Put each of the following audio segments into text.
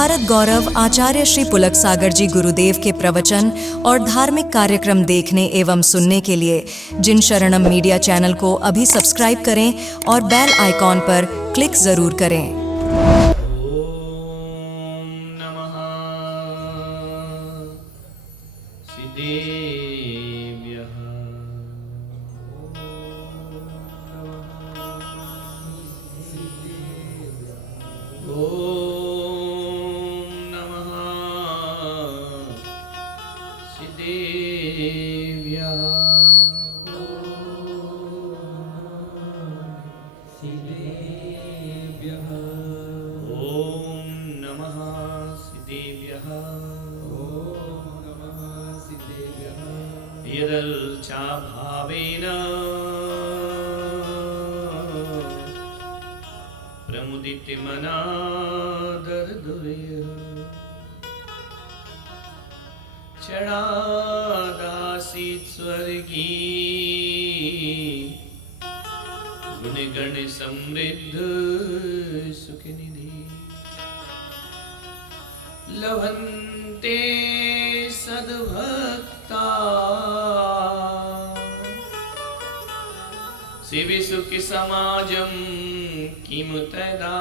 भारत गौरव आचार्य श्री पुलक सागर जी गुरुदेव के प्रवचन और धार्मिक कार्यक्रम देखने एवं सुनने के लिए जिन शरणम मीडिया चैनल को अभी सब्सक्राइब करें और बेल आइकॉन पर क्लिक जरूर करें। भावेन प्रमुदित मनादरदुर्य चढ़ादासीत स्वर्गी गुणगण समृद्ध सुखनिधि लभन्ते सद्भक्ता शिव सुख समाजम किमुतदा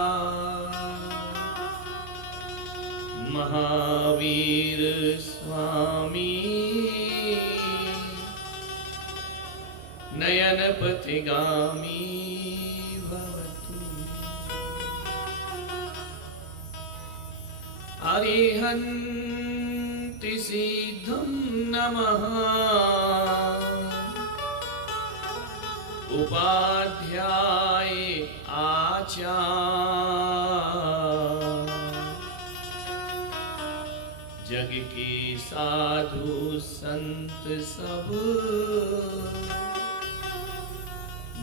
महावीर स्वामी नयन पथिगामी भवतु अरिहन्ति सिद्धं नमः उपाध्याय आचार्य जग के साधु संत सब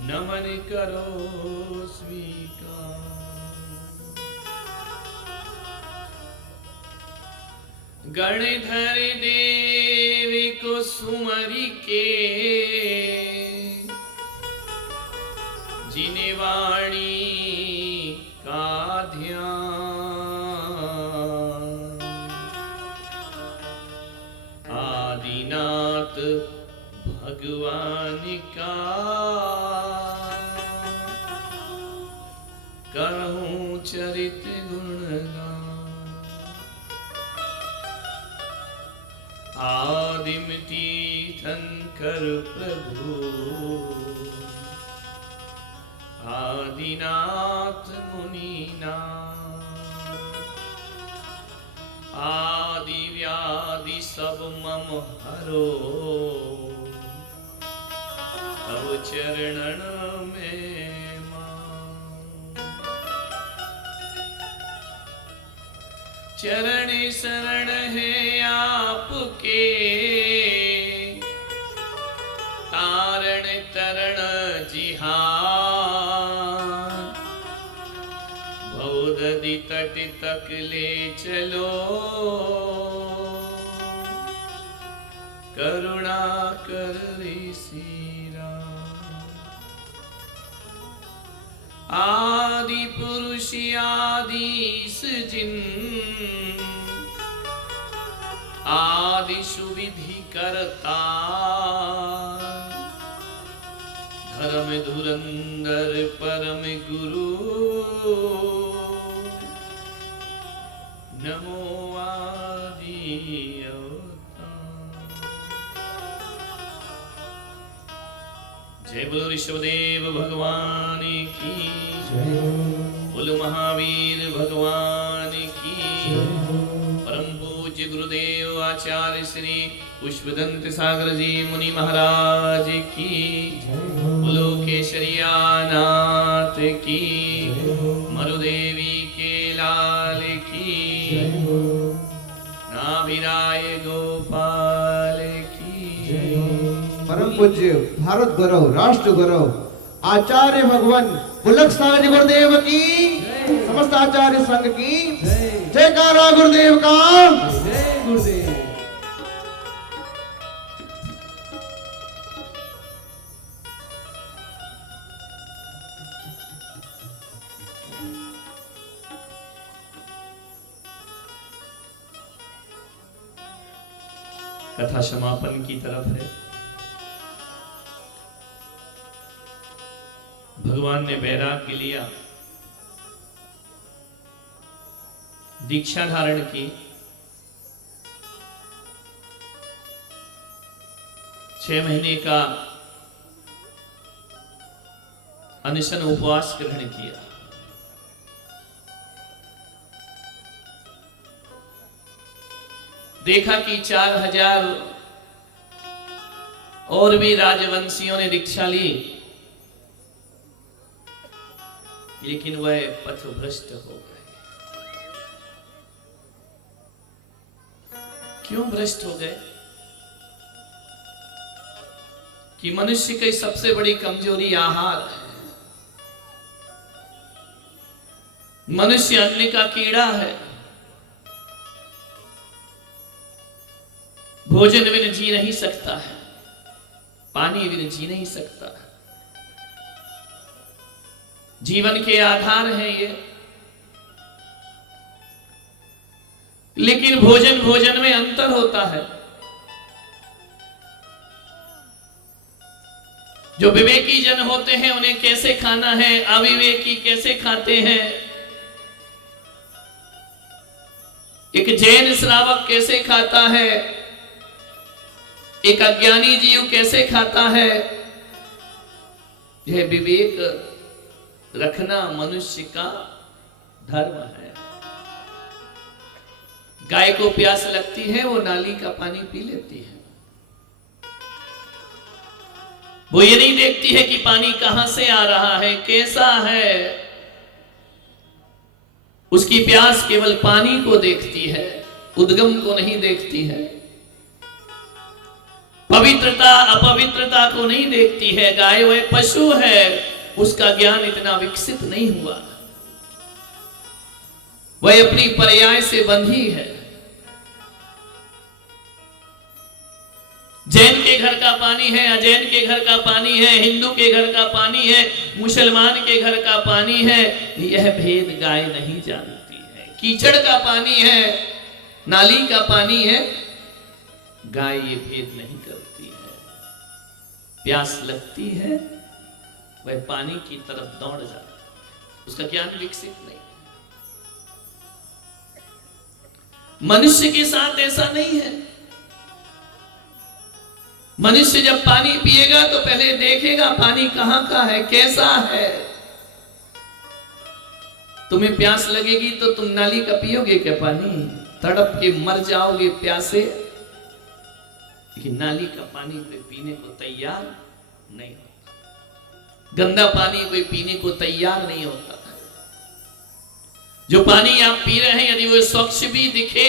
नमन करो स्वीकार। गणधर देवी को सुमरि के जिने वाणी का ध्यान आदिनाथ भगवान का करहूं चरित गुणगान। आदिम तीर्थंकर प्रभु आदिनाथ मुनीनाथ आदि व्याधि सब मम हरो तव चरणन में चरण शरण है आपके तारण तरण जिहान भवदधि तट तक ले चलो करुणा कर ऋषिरा। आदि पुरुष आदिश जिन आदि सुविधि करता धर्म धुरंधर परम गुरु नमो आदि अवतार। जय बोलो ऋषभदेव भगवान की जय, बोलो महावीर भगवान की परम पूज्य गुरुदेव आचार्य श्री पुष्पदंत सागर जी मुनि महाराज की बोलो केशरिया नाथ की मरुदेवी के लाल की नाभिराय गोपाल की। परम पूज्य भारत गौरव राष्ट्र गौरव आचार्य भगवान पुलक सागर जी गुरुदेव की समस्त आचार्य संघ की जयकारा गुरुदेव का। जय गुरुदेव। कथा समापन की तरफ है। भगवान ने वैराग्य लिया, दीक्षा धारण की, 6 महीने का अनशन उपवास ग्रहण किया। देखा कि 4000 और भी राजवंशियों ने दीक्षा ली, लेकिन वह पथभ्रष्ट हो गए। क्यों भ्रष्ट हो गए? कि मनुष्य की सबसे बड़ी कमजोरी आहार है। मनुष्य अन्न का कीड़ा है, भोजन बिन जी नहीं सकता है, पानी बिन जी नहीं सकता। जीवन के आधार हैं ये, लेकिन भोजन भोजन में अंतर होता है। जो विवेकी जन होते हैं उन्हें कैसे खाना है, अविवेकी कैसे खाते हैं। एक जैन श्रावक कैसे खाता है, एक अज्ञानी जीव कैसे खाता है, यह विवेक रखना मनुष्य का धर्म है। गाय को प्यास लगती है, वो नाली का पानी पी लेती है। वो ये नहीं देखती है कि पानी कहां से आ रहा है, कैसा है। उसकी प्यास केवल पानी को देखती है, उद्गम को नहीं देखती है। पवित्रता अपवित्रता को नहीं देखती है। गाय वह पशु है, उसका ज्ञान इतना विकसित नहीं हुआ, वह अपनी पर्याय से बंधी है। जैन के घर का पानी है, अजैन के घर का पानी है, हिंदू के घर का पानी है, मुसलमान के घर का पानी है, यह भेद गाय नहीं जानती है। कीचड़ का पानी है, नाली का पानी है, गाय ये भेद नहीं करती है। प्यास लगती है, वह पानी की तरफ दौड़ जाता है, उसका ज्ञान विकसित नहीं। मनुष्य के साथ ऐसा नहीं है। मनुष्य जब पानी पिएगा तो पहले देखेगा पानी कहां का है, कैसा है। तुम्हें प्यास लगेगी तो तुम नाली का पियोगे क्या पानी? तड़प के मर जाओगे प्यासे। लेकिन नाली का पानी कोई पीने को तैयार नहीं होता, गंदा पानी कोई पीने को तैयार नहीं होता। जो पानी आप पी रहे हैं, यदि वो स्वच्छ भी दिखे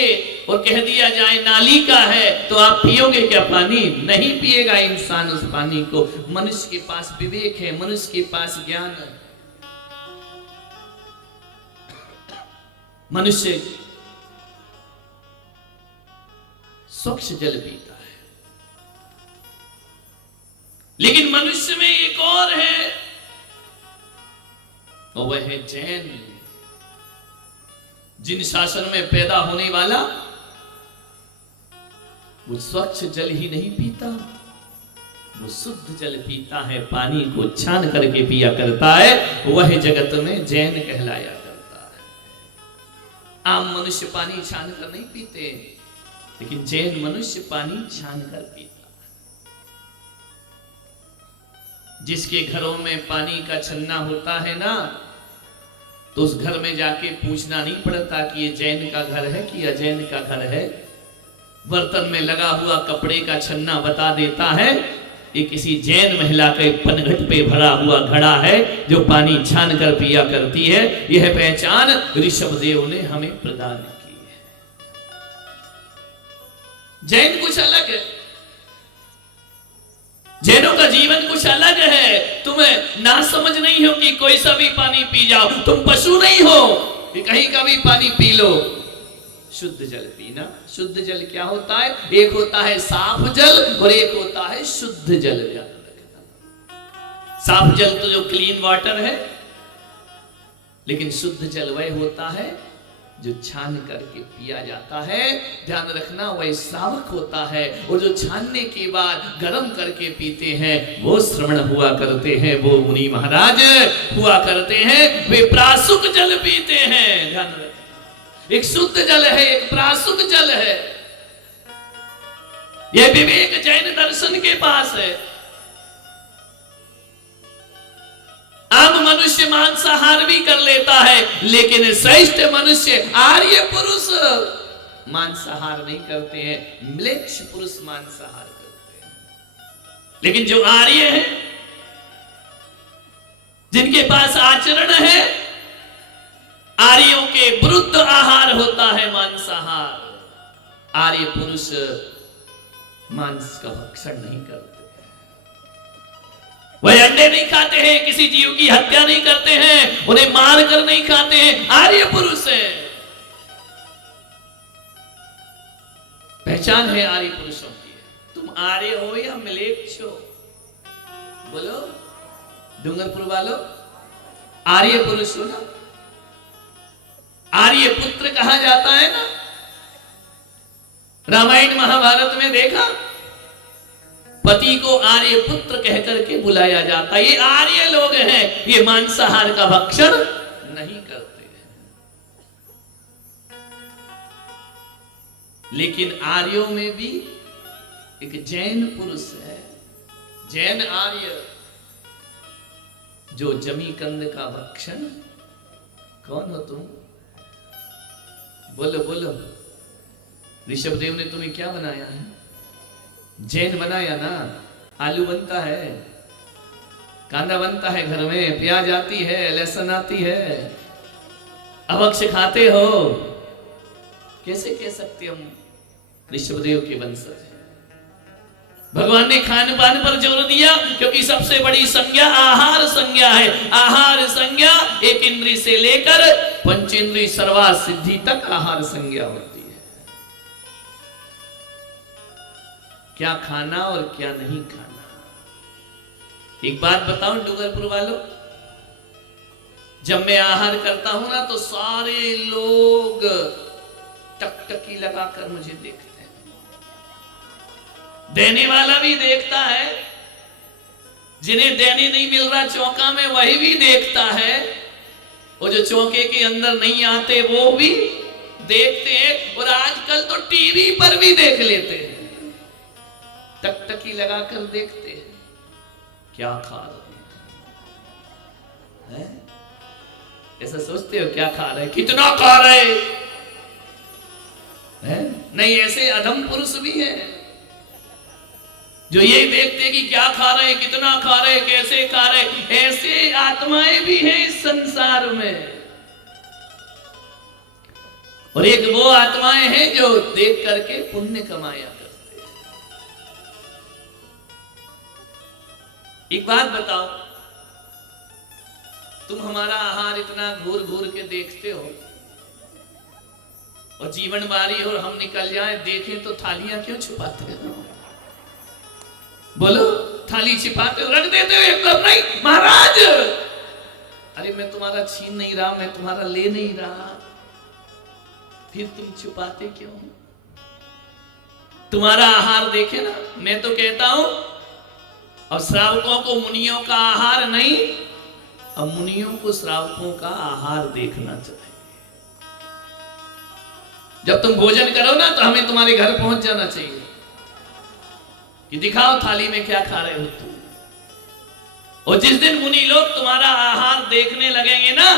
और कह दिया जाए नाली का है, तो आप पियोगे क्या पानी? नहीं पिएगा इंसान उस पानी को। मनुष्य के पास विवेक है, मनुष्य के पास ज्ञान है। मनुष्य स्वच्छ जल पीता है। लेकिन मनुष्य में एक और है, और वह है जैन। जिन शासन में पैदा होने वाला वो स्वच्छ जल ही नहीं पीता, वो शुद्ध जल पीता है, पानी को छान करके पिया करता है। वह जगत में जैन कहलाया करता है। आम मनुष्य पानी छान कर नहीं पीते, लेकिन जैन मनुष्य पानी छान कर पीता है। जिसके घरों में पानी का छन्ना होता है ना, तो उस घर में जाके पूछना नहीं पड़ता कि ये जैन का घर है कि अजैन का घर है। बर्तन में लगा हुआ कपड़े का छन्ना बता देता है ये किसी जैन महिला के पनघट पे भरा हुआ घड़ा है जो पानी छान कर पिया करती है। यह पहचान ऋषभदेव ने हमें प्रदान की है। जैन कुछ अलग है, जैनों का जीवन कुछ अलग है। तुम्हें ना समझ नहीं हो कि कोई सा भी पानी पी जाओ, तुम पशु नहीं हो कि कहीं का भी पानी पी लो। शुद्ध जल पीना। शुद्ध जल क्या होता है? एक होता है साफ जल और एक होता है शुद्ध जल। साफ जल तो जो क्लीन वाटर है, लेकिन शुद्ध जल वह होता है जो छान करके पिया जाता है, ध्यान रखना वह श्रावक होता है, और जो छानने के बाद गर्म करके पीते हैं वो श्रवण हुआ करते हैं, वो मुनि महाराज हुआ करते हैं, वे प्रासुक जल पीते हैं। ध्यान रखना, एक शुद्ध जल है, एक प्रासुक जल है। यह विवेक जैन दर्शन के पास है। आम मनुष्य मांसाहार भी कर लेता है, लेकिन श्रेष्ठ मनुष्य आर्य पुरुष मांसाहार नहीं करते हैं, म्लेच्छ पुरुष मांसाहार करते हैं। लेकिन जो आर्य है, जिनके पास आचरण है, आर्यों के विरुद्ध आहार होता है मांसाहार। आर्य पुरुष मांस का भक्षण नहीं करते, वह अंडे नहीं खाते हैं, किसी जीव की हत्या नहीं करते हैं, उन्हें मार कर नहीं खाते हैं, आर्य पुरुष है। पहचान है आर्य पुरुषों की। तुम आर्य हो या म्लेच्छ हो? बोलो डूंगरपुर वालों, आर्य पुरुष हो ना? आर्य पुत्र कहा जाता है ना? रामायण महाभारत में देखा, पति को आर्य पुत्र कहकर के बुलाया जाता है। ये आर्य लोग हैं, ये मांसाहार का भक्षण नहीं करते हैं। लेकिन आर्यों में भी एक जैन पुरुष है, जैन आर्य, जो जमीकंद का भक्षण। कौन हो तुम? बोलो बोलो। ऋषभदेव ने तुम्हें क्या बनाया है? जैन बनाया ना। आलू बनता है, कांदा बनता है, घर में प्याज आती है, लहसुन आती है, अभक्ष खाते हो। कैसे कह सकते हम ऋषभदेव के वंशज हैं? भगवान ने खान पान पर जोर दिया, क्योंकि सबसे बड़ी संज्ञा आहार संज्ञा है। आहार संज्ञा एक इंद्रिय से लेकर पंचेंद्रिय सर्वा सिद्धि तक आहार संज्ञा होती है। क्या खाना और क्या नहीं खाना। एक बात बताओ डूंगरपुर वालों, जब मैं आहार करता हूं ना, तो सारे लोग टकटकी लगाकर मुझे देखते हैं। देने वाला भी देखता है, जिन्हें देने नहीं मिल रहा चौका में, वही भी देखता है, और जो चौके के अंदर नहीं आते वो भी देखते हैं, और आजकल तो टीवी पर भी देख लेते हैं। टकटकी लगाकर देखते हैं क्या खा रहे हैं। ऐसा सोचते हो क्या खा रहे, कितना खा रहे हैं? नहीं, ऐसे अधम पुरुष भी हैं जो ये देखते कि क्या खा रहे, कितना खा रहे, कैसे खा रहे। ऐसे आत्माएं भी हैं इस संसार में। और एक वो आत्माएं हैं जो देख करके पुण्य कमाया। एक बात बताओ, तुम हमारा आहार इतना घूर घूर के देखते हो, और जीवन बारी और हम निकल जाए देखें तो थालियां क्यों छुपाते हो? बोलो, थाली छिपाते हो, रख देते हो एकदम? नहीं महाराज, अरे मैं तुम्हारा छीन नहीं रहा, मैं तुम्हारा ले नहीं रहा, फिर तुम छुपाते क्यों? तुम्हारा आहार देखे ना। मैं तो कहता हूं, अब श्रावकों को मुनियों का आहार नहीं, अब मुनियों को श्रावकों का आहार देखना चाहिए। जब तुम भोजन करो ना, तो हमें तुम्हारे घर पहुंच जाना चाहिए कि दिखाओ थाली में क्या खा रहे हो तुम। और जिस दिन मुनि लोग तुम्हारा आहार देखने लगेंगे ना,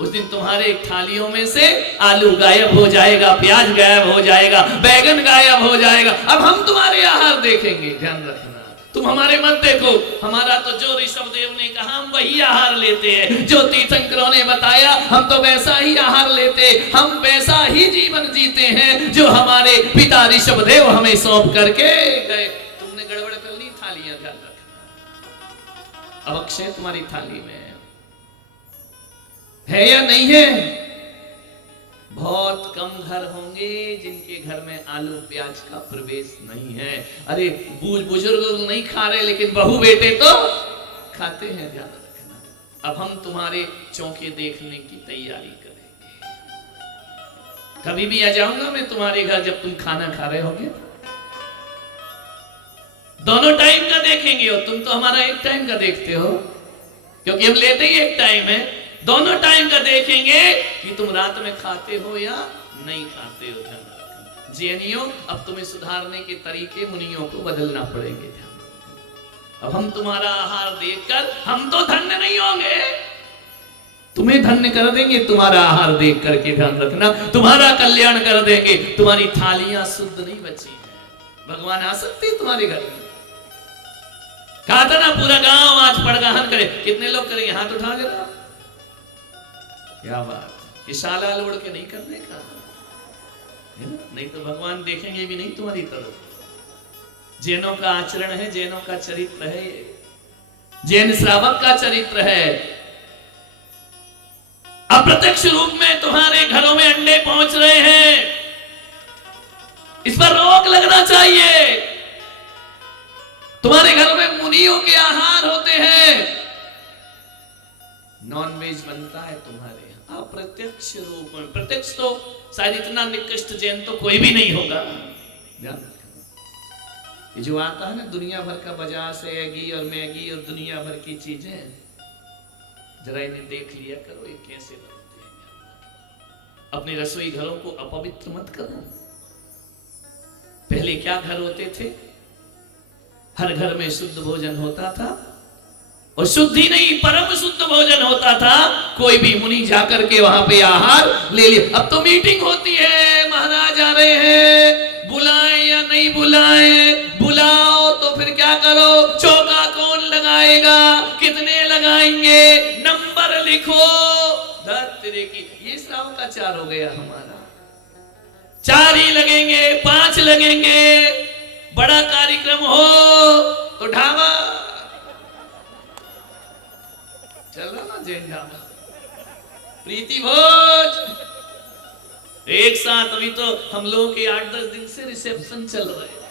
उस दिन तुम्हारे थालियों में से आलू गायब हो जाएगा, प्याज गायब हो जाएगा, बैगन गायब हो जाएगा। अब हम तुम्हारे आहार देखेंगे। ध्यान रखना, तुम हमारे मत देखो। हमारा तो जो ऋषभदेव ने कहा हम वही आहार लेते हैं, जो तीर्थंकरों ने बताया हम तो वैसा ही आहार लेते, हम वैसा ही जीवन जीते हैं जो हमारे पिता ऋषभदेव हमें सौंप करके गए। तुमने गड़बड़ कर ली थालियां। ध्यान रखना, अब अक्षय तुम्हारी थाली में है या नहीं है? बहुत कम घर होंगे जिनके घर में आलू प्याज का प्रवेश नहीं है। अरे बुजुर्ग नहीं खा रहे, लेकिन बहू बेटे तो खाते हैं। ध्यान रखना, अब हम तुम्हारे चौके देखने की तैयारी करेंगे। कभी भी आ जाऊंगा मैं तुम्हारे घर जब तुम खाना खा रहे होगे, दोनों टाइम का देखेंगे। और तुम तो हमारा एक टाइम का देखते हो, क्योंकि हम लेते ही एक टाइम है। दोनों टाइम का देखेंगे कि तुम रात में खाते हो या नहीं खाते हो। ध्यान रखना जैनियों, अब तुम्हें सुधारने के तरीके मुनियों को बदलना पड़ेंगे। अब हम तुम्हारा आहार देखकर हम तो धन्य नहीं होंगे, तुम्हें धन्य कर देंगे तुम्हारा आहार देख करके। ध्यान रखना, तुम्हारा कल्याण कर देंगे। तुम्हारी थालियां शुद्ध नहीं बची है, भगवान आ सकते हैं तुम्हारे घर में। कहा था ना पूरा गांव आज पड़गाहन करे, कितने लोग करेंगे? हाथ उठा देना। क्या बात, ये शाला लोड़ के नहीं करने का है ना? नहीं तो भगवान देखेंगे भी नहीं तुम्हारी तरफ। जैनों का आचरण है, जैनों का चरित्र है, जैन श्रावक का चरित्र है। अप्रत्यक्ष रूप में तुम्हारे घरों में अंडे पहुंच रहे हैं, इस पर रोक लगना चाहिए। तुम्हारे घरों में मुनियों के आहार होते हैं, नॉनवेज बनता है तुम्हारे यहाँ अप्रत्यक्ष रूप में। प्रत्यक्ष तो शायद इतना निकृष्ट जैन तो कोई भी नहीं होगा। ध्यान रखना, ये जो आता है ना दुनिया भर का बाजार से एगी और मैगी और दुनिया भर की चीजें, जरा इन्हें देख लिया करो ये कैसे बनते हैं। अपने रसोई घरों को अपवित्र मत करो। पहले क्या घर होते थे? हर घर में शुद्ध भोजन होता था, और शुद्ध ही नहीं परम शुद्ध भोजन होता था। कोई भी मुनि जाकर के वहां पे आहार ले लिया। अब तो मीटिंग होती है, महाराज आ रहे हैं, बुलाएं या नहीं बुलाएं? बुलाओ तो फिर क्या करो? चौका कौन लगाएगा, कितने लगाएंगे, नंबर लिखो। धरती की ये श्रावकाचार हो गया हमारा। 4 ही लगेंगे, 5 लगेंगे। बड़ा कार्यक्रम हो तो ढाबा चलो ना, जैन ढाबा, प्रीति भोज एक साथ। अभी तो हम लोगों के 8-10 दिन से रिसेप्शन चल रहे हैं,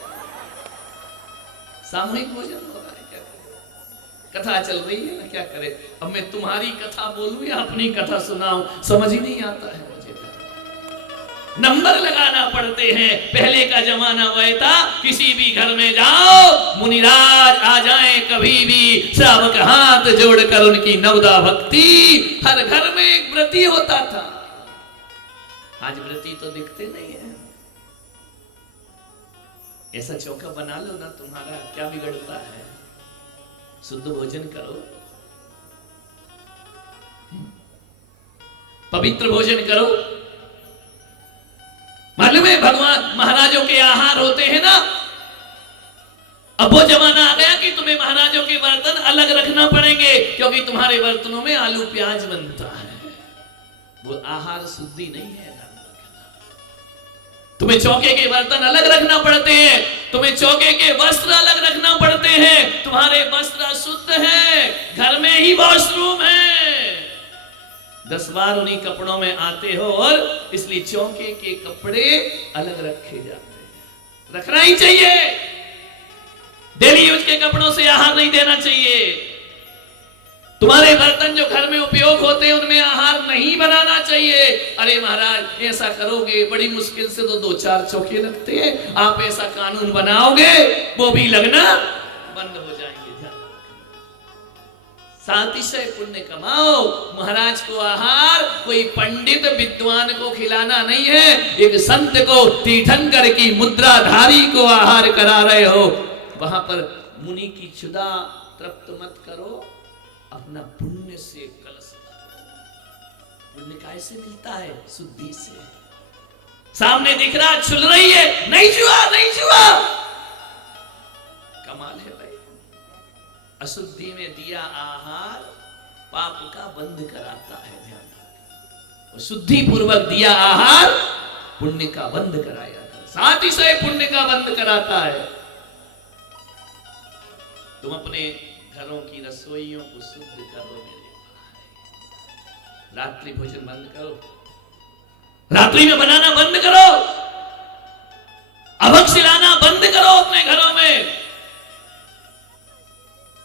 सामूहिक भोजन हो रहा है। क्या करें, कथा चल रही है ना, क्या करे। अब मैं तुम्हारी कथा बोलूं या अपनी कथा सुनाऊं, समझ ही नहीं आता है मुझे। नंबर लगाना पड़ते हैं। पहले का जमाना वह था, किसी भी घर में जाओ, मुनिराज आ जाएं कभी भी, श्रावक हाथ जोड़कर उनकी नवदा भक्ति। हर घर में एक व्रती होता था। आज व्रती तो दिखते नहीं है। ऐसा चौका बना लो ना, तुम्हारा क्या बिगड़ता है? शुद्ध भोजन करो, पवित्र भोजन करो। मालूम है भगवान महाराजों के आहार होते हैं ना। अब वो जमाना आ गया कि तुम्हें महाराजों के बर्तन अलग रखना पड़ेंगे, क्योंकि तुम्हारे बर्तनों में आलू प्याज बनता है। वो आहार शुद्धि नहीं है। तुम्हें चौके के बर्तन अलग रखना पड़ते हैं, तुम्हें चौके के वस्त्र अलग रखना पड़ते हैं। तुम्हारे वस्त्र अशुद्ध हैं, घर में ही वॉशरूम है, 10 बार उन्हीं कपड़ों में आते हो, और इसलिए चौके के कपड़े अलग रखे जाते हैं। रखना ही चाहिए। डेली यूज के कपड़ों से आहार नहीं देना चाहिए। तुम्हारे बर्तन जो घर में उपयोग होते हैं उनमें आहार नहीं बनाना चाहिए। अरे महाराज ऐसा करोगे, बड़ी मुश्किल से तो 2-4 चौके लगते हैं, आप ऐसा कानून बनाओगे वो भी लगना बंद हो जाएंगे। सातिशय पुण्य कमाओ। महाराज को आहार कोई पंडित विद्वान को खिलाना नहीं है, एक संत को, तीर्थंकर की मुद्राधारी को आहार करा रहे हो। वहां पर मुनि की क्षुधा तृप्त मत करो, अपना पुण्य से कलश। पुण्य कैसे मिलता है? शुद्धि से। सामने दिख रहा छुल रही है, नहीं छुआ, नहीं छुआ, कमाल है भाई। अशुद्धि में दिया आहार पाप का बंध कराता है। ध्यान, शुद्धि पूर्वक दिया आहार पुण्य का बंध कराया, साथ ही से पुण्य का बंध कराता है। तुम अपने घरों की रसोइयों को शुद्ध करो मेरे भाई। रात्रि भोजन बंद करो, रात्रि में बनाना बंद करो, अभक्ष लाना बंद करो अपने घरों में।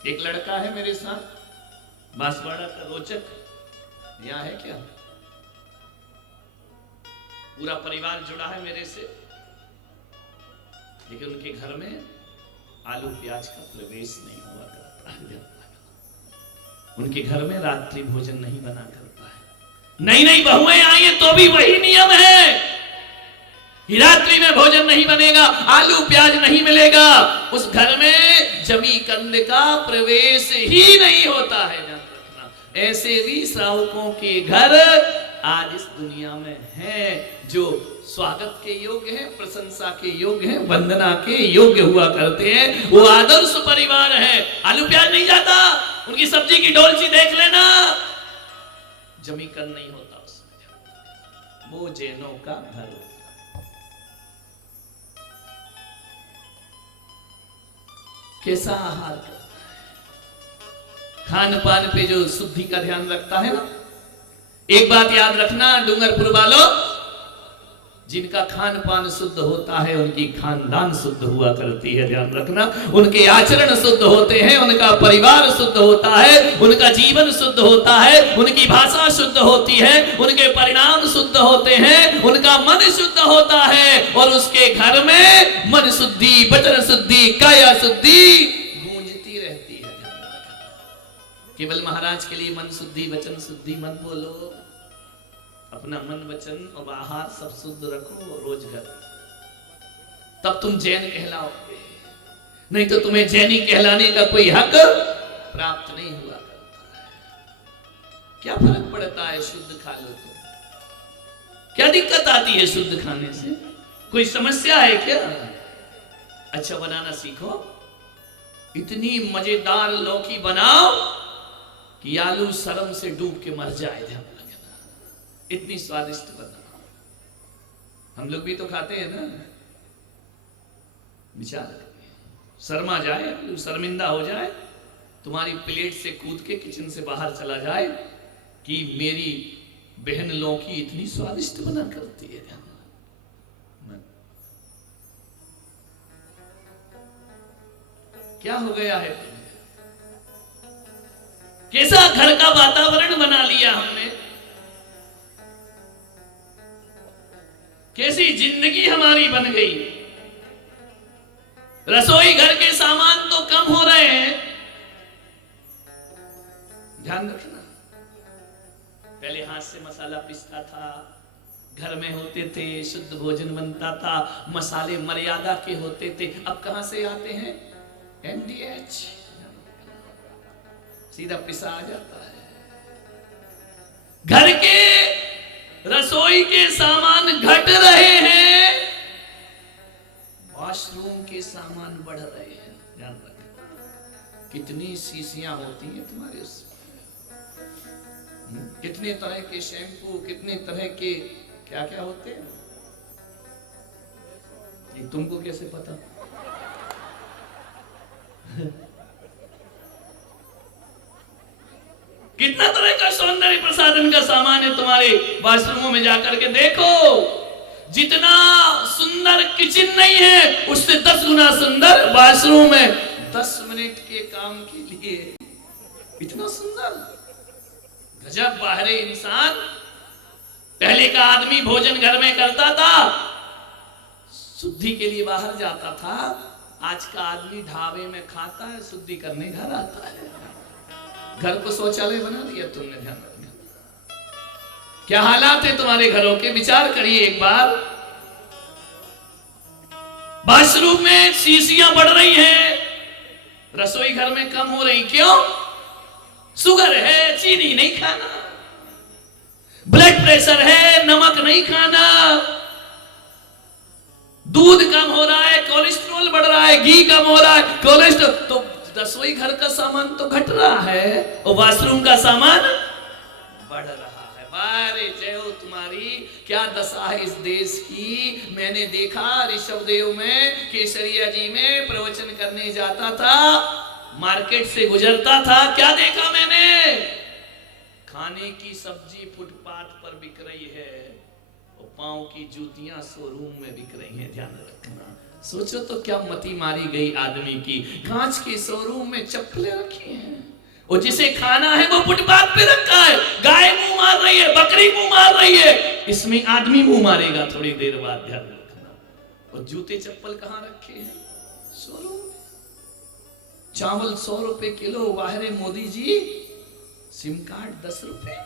एक लड़का है मेरे साथ, बांसवाड़ा का रोचक, यहाँ है क्या? पूरा परिवार जुड़ा है मेरे से, लेकिन उनके घर में आलू प्याज का प्रवेश नहीं हुआ करता है। उनके घर में रात्रि भोजन नहीं बना करता है। नई नई बहुएं आई हैं तो भी वही नियम है, रात्रि में भोजन नहीं बनेगा, आलू प्याज नहीं मिलेगा, उस घर में जमी कंद का प्रवेश ही नहीं होता है। ध्यान रखना, ऐसे भी श्रावकों के घर आज इस दुनिया में हैं जो स्वागत के योग्य हैं, प्रशंसा के योग्य हैं, वंदना के योग्य हुआ करते हैं। वो आदर्श परिवार है। आलू प्याज नहीं जाता, उनकी सब्जी की डोलची देख लेना, जमी कंद नहीं होता उसमें। वो जैनों का घर होता है। कैसा आहार करता है, खान पान पे जो शुद्धि का ध्यान रखता है ना। एक बात याद रखना डूंगरपुर वालों, जिनका खान पान शुद्ध होता है उनकी खानदान शुद्ध हुआ करती है। ध्यान रखना, उनके आचरण शुद्ध होते हैं, उनका परिवार शुद्ध होता है, उनका जीवन शुद्ध होता है, उनकी भाषा शुद्ध होती है, उनके परिणाम शुद्ध होते हैं, उनका मन शुद्ध होता है, और उसके घर में मन शुद्धि, वचन शुद्धि, काया शुद्धि गूंजती रहती है। केवल महाराज के लिए मन शुद्धि, वचन शुद्धि मत बोलो, अपना मन वचन और आहार सब शुद्ध रखो रोज घर, तब तुम जैन कहलाओगे। नहीं तो तुम्हें जैनी कहलाने का कोई हक प्राप्त नहीं हुआ करता है। क्या फर्क पड़ता है शुद्ध खा लो तो, क्या दिक्कत आती है शुद्ध खाने से? कोई समस्या है क्या? अच्छा बनाना सीखो, इतनी मजेदार लौकी बनाओ कि आलू शर्म से डूब के मर जाए। ध्यान रखना, इतनी स्वादिष्ट बना। हम लोग भी तो खाते हैं ना, विचार करिए, शर्मा जाए, आलू शर्मिंदा हो जाए, तुम्हारी प्लेट से कूद के किचन से बाहर चला जाए कि मेरी बहन लौकी इतनी स्वादिष्ट बना करती है। क्या हो गया है? कैसा घर का वातावरण बना लिया हमने, कैसी जिंदगी हमारी बन गई। रसोई घर के सामान तो कम हो रहे हैं। ध्यान रखना, पहले हाथ से मसाला पिसता था, घर में होते थे, शुद्ध भोजन बनता था, मसाले मर्यादा के होते थे। अब कहां से आते हैं? MDH, सीधा पिसा आ जाता है। घर के रसोई के सामान घट रहे हैं, वॉशरूम के सामान बढ़ रहे हैं। ध्यान रखना, कितनी शीशियां होती हैं तुम्हारे उसमें, कितने तरह के शैम्पू, कितने तरह के क्या क्या होते हैं, ये तुमको कैसे पता? कितना तरह का सौंदर्य प्रसाधन का सामान है तुम्हारे वॉशरूमों में, जाकर के देखो। जितना सुंदर किचन नहीं है, उससे 10 गुना सुंदर वॉशरूम है। 10 मिनट के काम के लिए इतना सुंदर, गजब बाहरी इंसान। पहले का आदमी भोजन घर में करता था, शुद्धि के लिए बाहर जाता था। आज का आदमी ढाबे में खाता है, शुद्धि करने घर आता है। घर को शौचालय बना दिया तुमने। ध्यान रखना, क्या हालात है तुम्हारे घरों के, विचार करिए एक बार। वॉशरूम में शीशियां बढ़ रही हैं, रसोई घर में कम हो रही। क्यों? शुगर है, चीनी नहीं खाना, ब्लड प्रेशर है, नमक नहीं खाना, दूध कम हो रहा है, कोलेस्ट्रॉल बढ़ रहा है, घी कम हो रहा है, कोलेस्ट्रॉल। तो रसोई घर का सामान तो घट रहा है और वॉशरूम का सामान बढ़ रहा है। बारे जय हो तुम्हारी, क्या दशा है इस देश की। मैंने देखा ऋषभदेव में, केसरिया जी में प्रवचन करने जाता था, मार्केट से गुजरता था, क्या देखा मैंने? खाने की सब्जी फुटपाथ पर बिक रही है और पांव की जूतियां शोरूम में बिक रही हैं। ध्यान रखना, सोचो तो क्या मति मारी गई आदमी की। कांच के शोरूम में चप्पलें रखी हैं, और जिसे खाना है वो फुटपाथ पे रखा है। गाय मुंह मार रही है, बकरी मुंह मार रही है, इसमें आदमी मुंह मारेगा थोड़ी देर बाद, ध्यान रखना। और जूते चप्पल कहां रखे हैं? 100 रुपए। चावल 100 रुपए kilo, वाहरे Modi ji SIM card 10 रुपए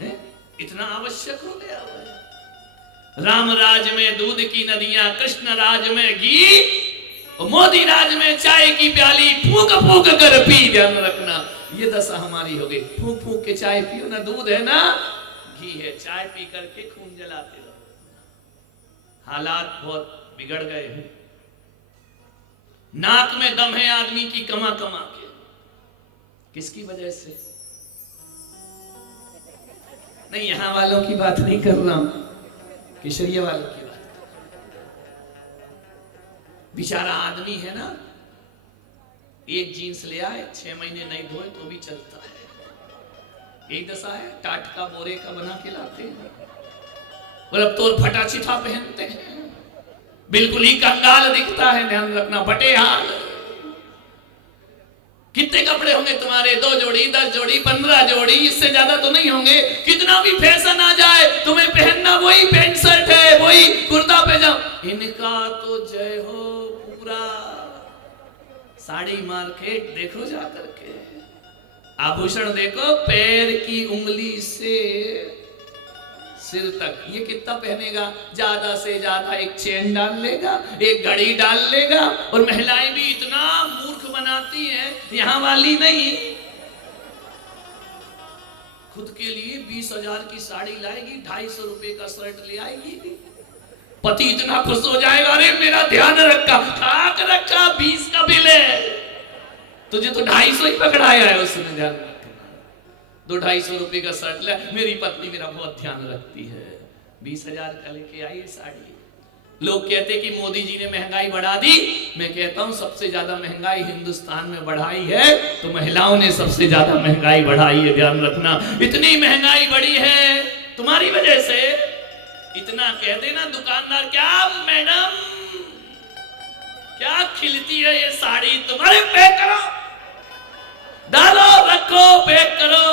में। इतना आवश्यक हो गया है। राम राज में दूध की नदियां, कृष्ण राज में घी, और मोदी राज में चाय की प्याली फूंक फूंक कर पी। ध्यान रखना, ये दशा हमारी हो गई। फूंक फूंक के चाय पियो ना, दूध है ना घी है, चाय पी करके खून जलाते रहो। हालात बहुत बिगड़ गए हैं। नाक में दम है आदमी की कमा कमा के। किसकी वजह से? नहीं, यहां वालों की बात नहीं कर रहा हूं, किशोरिया वालों की बात। बेचारा आदमी है ना, एक जीन्स ले आए, 6 महीने नहीं धोए तो भी चलता है। यही दशा है। टाट का बोरे का बना के लाते हैं और अब तो फटा चिथा पहनते हैं, बिल्कुल ही कंगाल दिखता है। ध्यान रखना, बटे हाल। कितने कपड़े होंगे तुम्हारे? 2 जोड़ी, 10 जोड़ी, 15 जोड़ी, इससे ज्यादा तो नहीं होंगे। कितना भी फैशन आ जाए, तुम्हें पहनना वही पैंट शर्ट है, वही कुर्ता पैजामा। इनका तो जय हो पूरा। साड़ी मार्केट देखो जा करके, आभूषण देखो, पैर की उंगली से सिर तक। ये कितना पहनेगा? ज्यादा से ज्यादा एक चेन डाल लेगा, एक घड़ी डाल लेगा। और महिलाएं भी इतना मूर्ख बनाती हैं, यहां वाली नहीं, खुद के लिए 20,000 की साड़ी लाएगी, 250 रुपए का शर्ट ले आएगी। पति इतना खुश हो जाएगा, अरे मेरा ध्यान रखा, खाक रखा, 20 का बिल है, तुझे तो 250 ही पकड़ाया है उसने। ध्यान रखना, 200-250 रुपए का शर्ट ले, मेरी पत्नी मेरा बहुत ध्यान रखती है, 20,000 का लेके आई साड़ी। लोग कहते कि मोदी जी ने महंगाई बढ़ा दी। मैं कहता हूं सबसे ज्यादा महंगाई हिंदुस्तान में बढ़ाई है तो महिलाओं ने सबसे ज्यादा महंगाई बढ़ाई है। ध्यान रखना, इतनी महंगाई बढ़ी है तुम्हारी वजह से। इतना कह देना दुकानदार, क्या मैडम क्या खिलती है ये साड़ी तुम्हारे, पैक करो, डालो, रखो, पैक करो।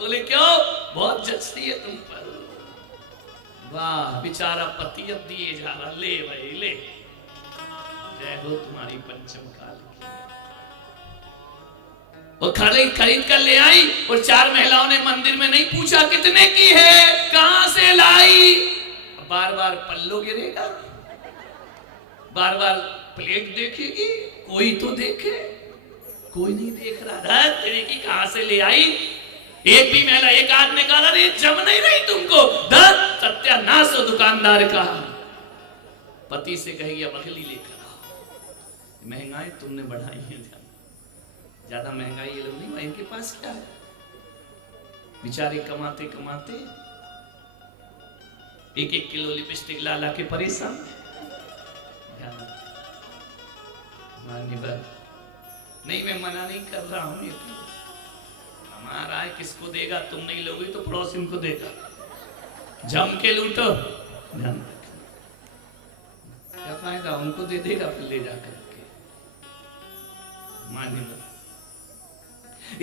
बोले क्यों? बहुत जचती है तुम पर। वाह, बेचारा पति अब दिए जा रहा, ले भाई ले, जय हो तुम्हारी पंचम काल की। और खरीद कर ले आई, और 4 महिलाओं ने मंदिर में नहीं पूछा कितने की है, कहां से लाई। बार बार पल्लो गिरेगा, बार बार प्लेट देखेगी, कोई तो देखे, कोई नहीं देख रहा। तेरे की कहां से ले आई? एक भी महिला, एक आदमी कहा, अरे जम नहीं रही तुमको, सत्यानाश हो दुकानदार का। पति से कहेगी अब अगली लेकर आओ। महंगाई तुमने बढ़ाई है, ज्यादा महंगाई ये लोग नहीं, इनके पास क्या है? बेचारे कमाते कमाते 1-1 किलो लिपस्टिक ला ला के परेशान। नहीं, मैं मना नहीं कर रहा हूं, ये हमारा है, किसको देगा? तुम नहीं लोगे तो पड़ोसी को देगा, जम के लूटो। क्या फायदा, उनको दे देगा फिर ले जाकर के। मान्य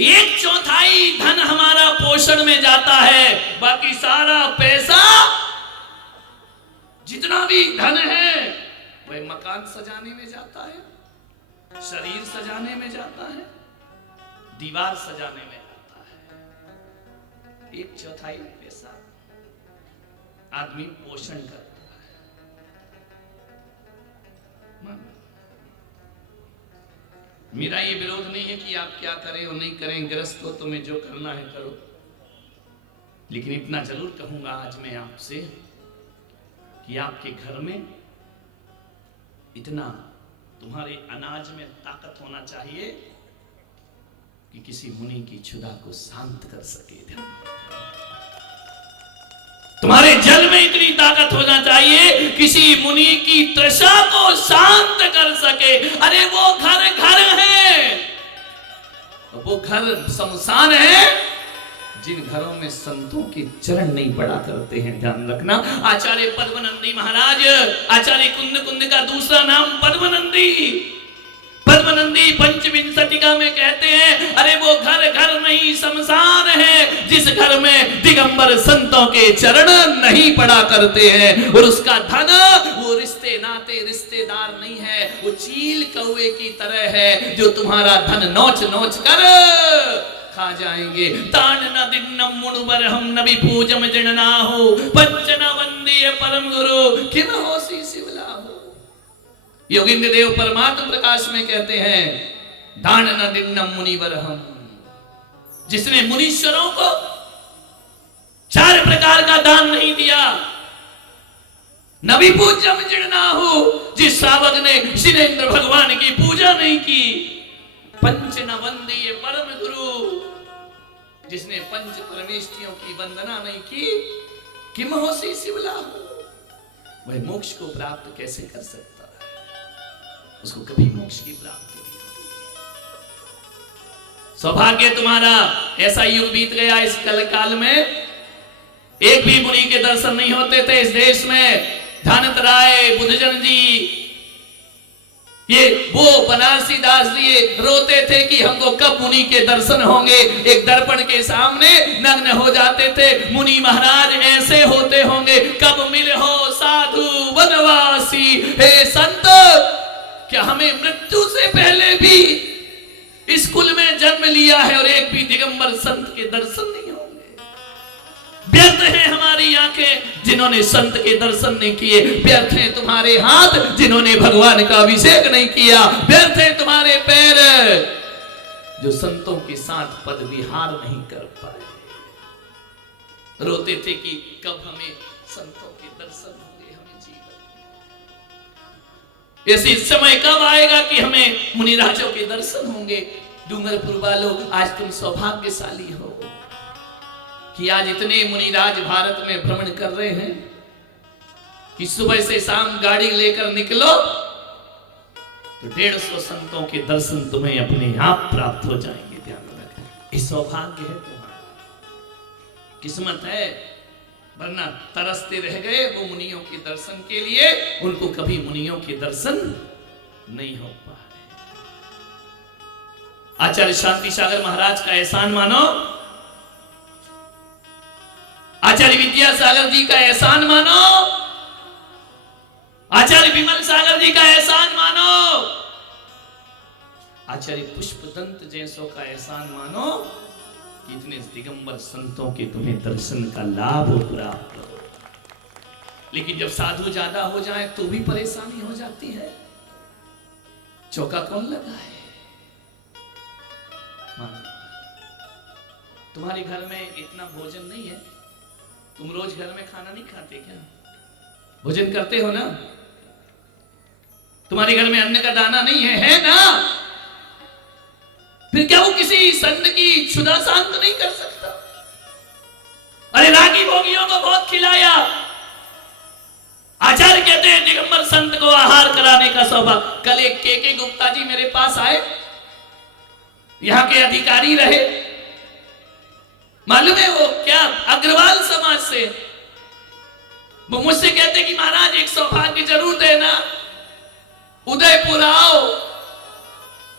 1/4 धन हमारा पोषण में जाता है, बाकी सारा पैसा जितना भी धन है वह मकान सजाने में जाता है, शरीर सजाने में जाता है, दीवार सजाने में जाता है। 1/4 पैसा आदमी पोषण करता है। मेरा ये विरोध नहीं है कि आप क्या करें और नहीं करें, गृहस्थ हो तुम्हें जो करना है करो, लेकिन इतना जरूर कहूंगा आज मैं आपसे कि आपके घर में इतना तुम्हारे अनाज में ताकत होना चाहिए कि किसी मुनि की क्षुधा को शांत कर सके। तुम्हारे जल में इतनी ताकत होना चाहिए किसी मुनि की तृषा को शांत कर सके। अरे वो घर घर है, वो घर शमशान है जिन घरों में संतों के चरण नहीं पड़ा करते हैं। ध्यान रखना, आचार्य पद्मनंदी महाराज, आचार्य कुंद का दूसरा नाम पद्मनंदी। ब्रह्मनंदी पंचविंशतिका में कहते हैं, अरे वो घर घर नहीं शमशान है जिस घर में दिगंबर संतों के चरण नहीं पड़ा करते हैं। और उसका धन वो रिश्ते नाते रिश्तेदार नहीं है, वो चील कौवे की तरह है जो तुम्हारा धन नोच नोच कर खा जाएंगे। तान न दिन्नम मुनुबर हम नबी पूजम जिणना हो पंचना वंदीय परम गुरु किम होसी शिवला हो। योगिंद्र देव परमात्म प्रकाश में कहते हैं, दान न दिन्नम मुनिवर हम, जिसने मुनीश्वरों को 4 प्रकार का दान नहीं दिया। नबी पूजम जिणना हो, जिस श्रावक ने शिनेन्द्र भगवान की पूजा नहीं की। पंच न वंदीय परम गुरु, जिसने पंच परमेष्ठियों की वंदना नहीं की। किम होसी शिवला हो, वह मोक्ष को प्राप्त कैसे कर सकता है, उसको कभी मोक्ष की प्राप्ति नहीं होगी। सौभाग्य तुम्हारा, ऐसा युग बीत गया इस कल काल में, एक भी मुनि के दर्शन नहीं होते थे इस देश में। ध्यानत राय, बुद्धजन जी, ये वो बनारसी दास जी रोते थे कि हमको कब मुनि के दर्शन होंगे। एक दर्पण के सामने नग्न हो जाते थे, मुनि महाराज ऐसे होते होंगे, कब मिले हो साधु वनवासी। हे संत, क्या हमें मृत्यु से पहले भी इस कुल में जन्म लिया है और एक भी दिगंबर संत के दर्शन नहीं होंगे? व्यर्थ है हमारी आंखें जिन्होंने संत के दर्शन नहीं किए, व्यर्थ है तुम्हारे हाथ जिन्होंने भगवान का अभिषेक नहीं किया, व्यर्थ है तुम्हारे पैर जो संतों के साथ पद विहार नहीं कर पाए। रोते थे कि कब हमें संतों के दर्शन होंगे, हमें जीवन ऐसी समय कब आएगा कि हमें मुनिराजों के दर्शन होंगे। डूंगरपुर वालों, आज तुम सौभाग्यशाली हो कि आज इतने मुनिराज भारत में भ्रमण कर रहे हैं कि सुबह से शाम गाड़ी लेकर निकलो तो 150 संतों के दर्शन तुम्हें अपने आप प्राप्त हो जाएंगे। ध्यान रखना, ये सौभाग्य है तुम्हारा, किस्मत है, वरना तरसते रह गए वो मुनियों के दर्शन के लिए, उनको कभी मुनियों के दर्शन नहीं हो पाए। आचार्य शांति सागर महाराज का एहसान मानो, आचार्य विद्यासागर जी का एहसान मानो, आचार्य विमल सागर जी का एहसान मानो, आचार्य पुष्पदंत जैसों का एहसान मानो कि इतने दिगंबर संतों के तुम्हें दर्शन का लाभ प्राप्त हो। लेकिन जब साधु ज्यादा हो जाए तो भी परेशानी हो जाती है। चौका कौन लगाए? तुम्हारे घर में इतना भोजन नहीं है, तुम रोज घर में खाना नहीं खाते क्या? भोजन करते हो ना? तुम्हारे घर में अन्न का दाना नहीं है ना? फिर क्या वो किसी संत की क्षुधा शांत नहीं कर सकता? अरे रागी भोगियों को बहुत खिलाया। आचार्य कहते हैं दिगंबर संत को आहार कराने का सौभाग्य। कल एक के गुप्ता जी मेरे पास आए, यहां के अधिकारी रहे, मालूम है वो क्या, अग्रवाल समाज से। वो मुझसे कहते कि महाराज एक सौभाग्य जरूर देना, उदयपुर आओ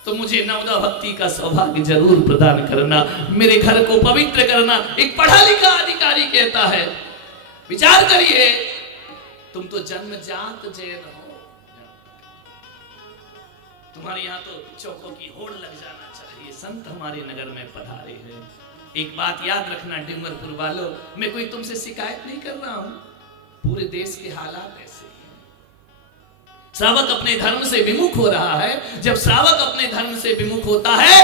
तो मुझे नवदा भक्ति का सौभाग्य जरूर प्रदान करना, मेरे घर को पवित्र करना। एक पढ़ा लिखा अधिकारी कहता है, विचार करिए, तुम तो जन्मजात जैन हो, तुम्हारे यहाँ तो चौकों की होड़ लग जाना चाहिए। संत हमारे नगर में पधारे हैं। एक बात याद रखना डूंगरपुर वालों, मैं कोई तुमसे शिकायत नहीं कर रहा हूं, पूरे देश के हालात ऐसे हैं। श्रावक अपने धर्म से विमुख हो रहा है। जब श्रावक अपने धर्म से विमुख होता है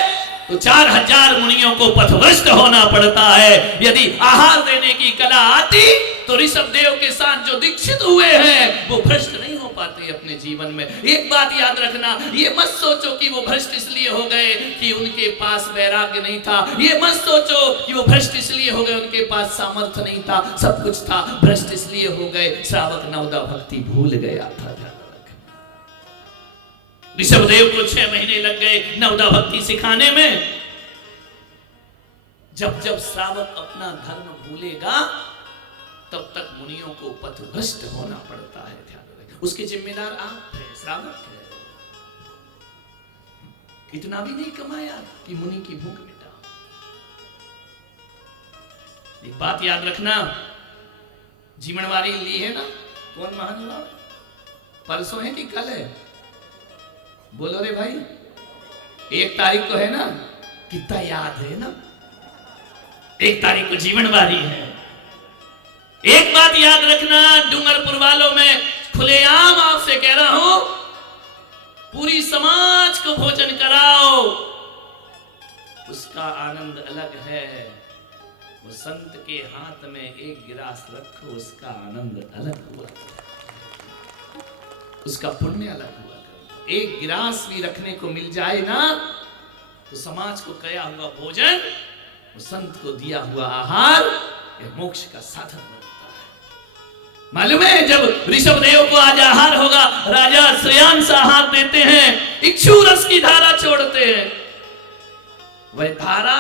तो 4000 मुनियों को पथभ्रष्ट होना पड़ता है। यदि आहार देने की कला आती तो ऋषभ देव के साथ जो दीक्षित हुए हैं वो भ्रष्ट नहीं हो पाते अपने जीवन में। एक बात याद रखना, ये मत सोचो कि वो भ्रष्ट इसलिए हो गए कि उनके पास वैराग्य नहीं था, ये मत सोचो कि वो भ्रष्ट इसलिए हो गए उनके पास सामर्थ्य नहीं था, सब कुछ था। भ्रष्ट इसलिए हो गए श्रावक नवदा भक्ति भूल गया था। ऋषभ देव को 6 महीने लग गए नवदा भक्ति सिखाने में। जब जब श्रावक अपना धर्म भूलेगा तब तक मुनियों को पथभ्रष्ट होना पड़ता है। ध्यान रखें, उसके जिम्मेदार आप हैं, श्रावक है। इतना भी नहीं कमाया कि मुनि की भूख मिटा। एक बात याद रखना, जीवनवारी ली है ना, कौन महानुभाव? परसों है कि कल है? बोलो रे भाई, 1 तारीख को है ना? कितना याद है ना? 1 तारीख को जीवनवारी है। एक बात याद रखना, डूंगरपुर वालों में खुलेआम आपसे कह रहा हूं, पूरी समाज को भोजन कराओ, उसका आनंद अलग है। वो संत के हाथ में 1 गिलास रखो, उसका आनंद अलग हुआ, उसका पुण्य अलग हुआ। 1 गिलास भी रखने को मिल जाए ना, तो समाज को कया हुआ भोजन, वो संत को दिया हुआ आहार, यह मोक्ष का साधन बनता है। मालूम है, जब ऋषभ देव को आज आहार होगा, राजा श्रेयांश आहार देते हैं, इक्षु रस की धारा छोड़ते हैं। वह धारा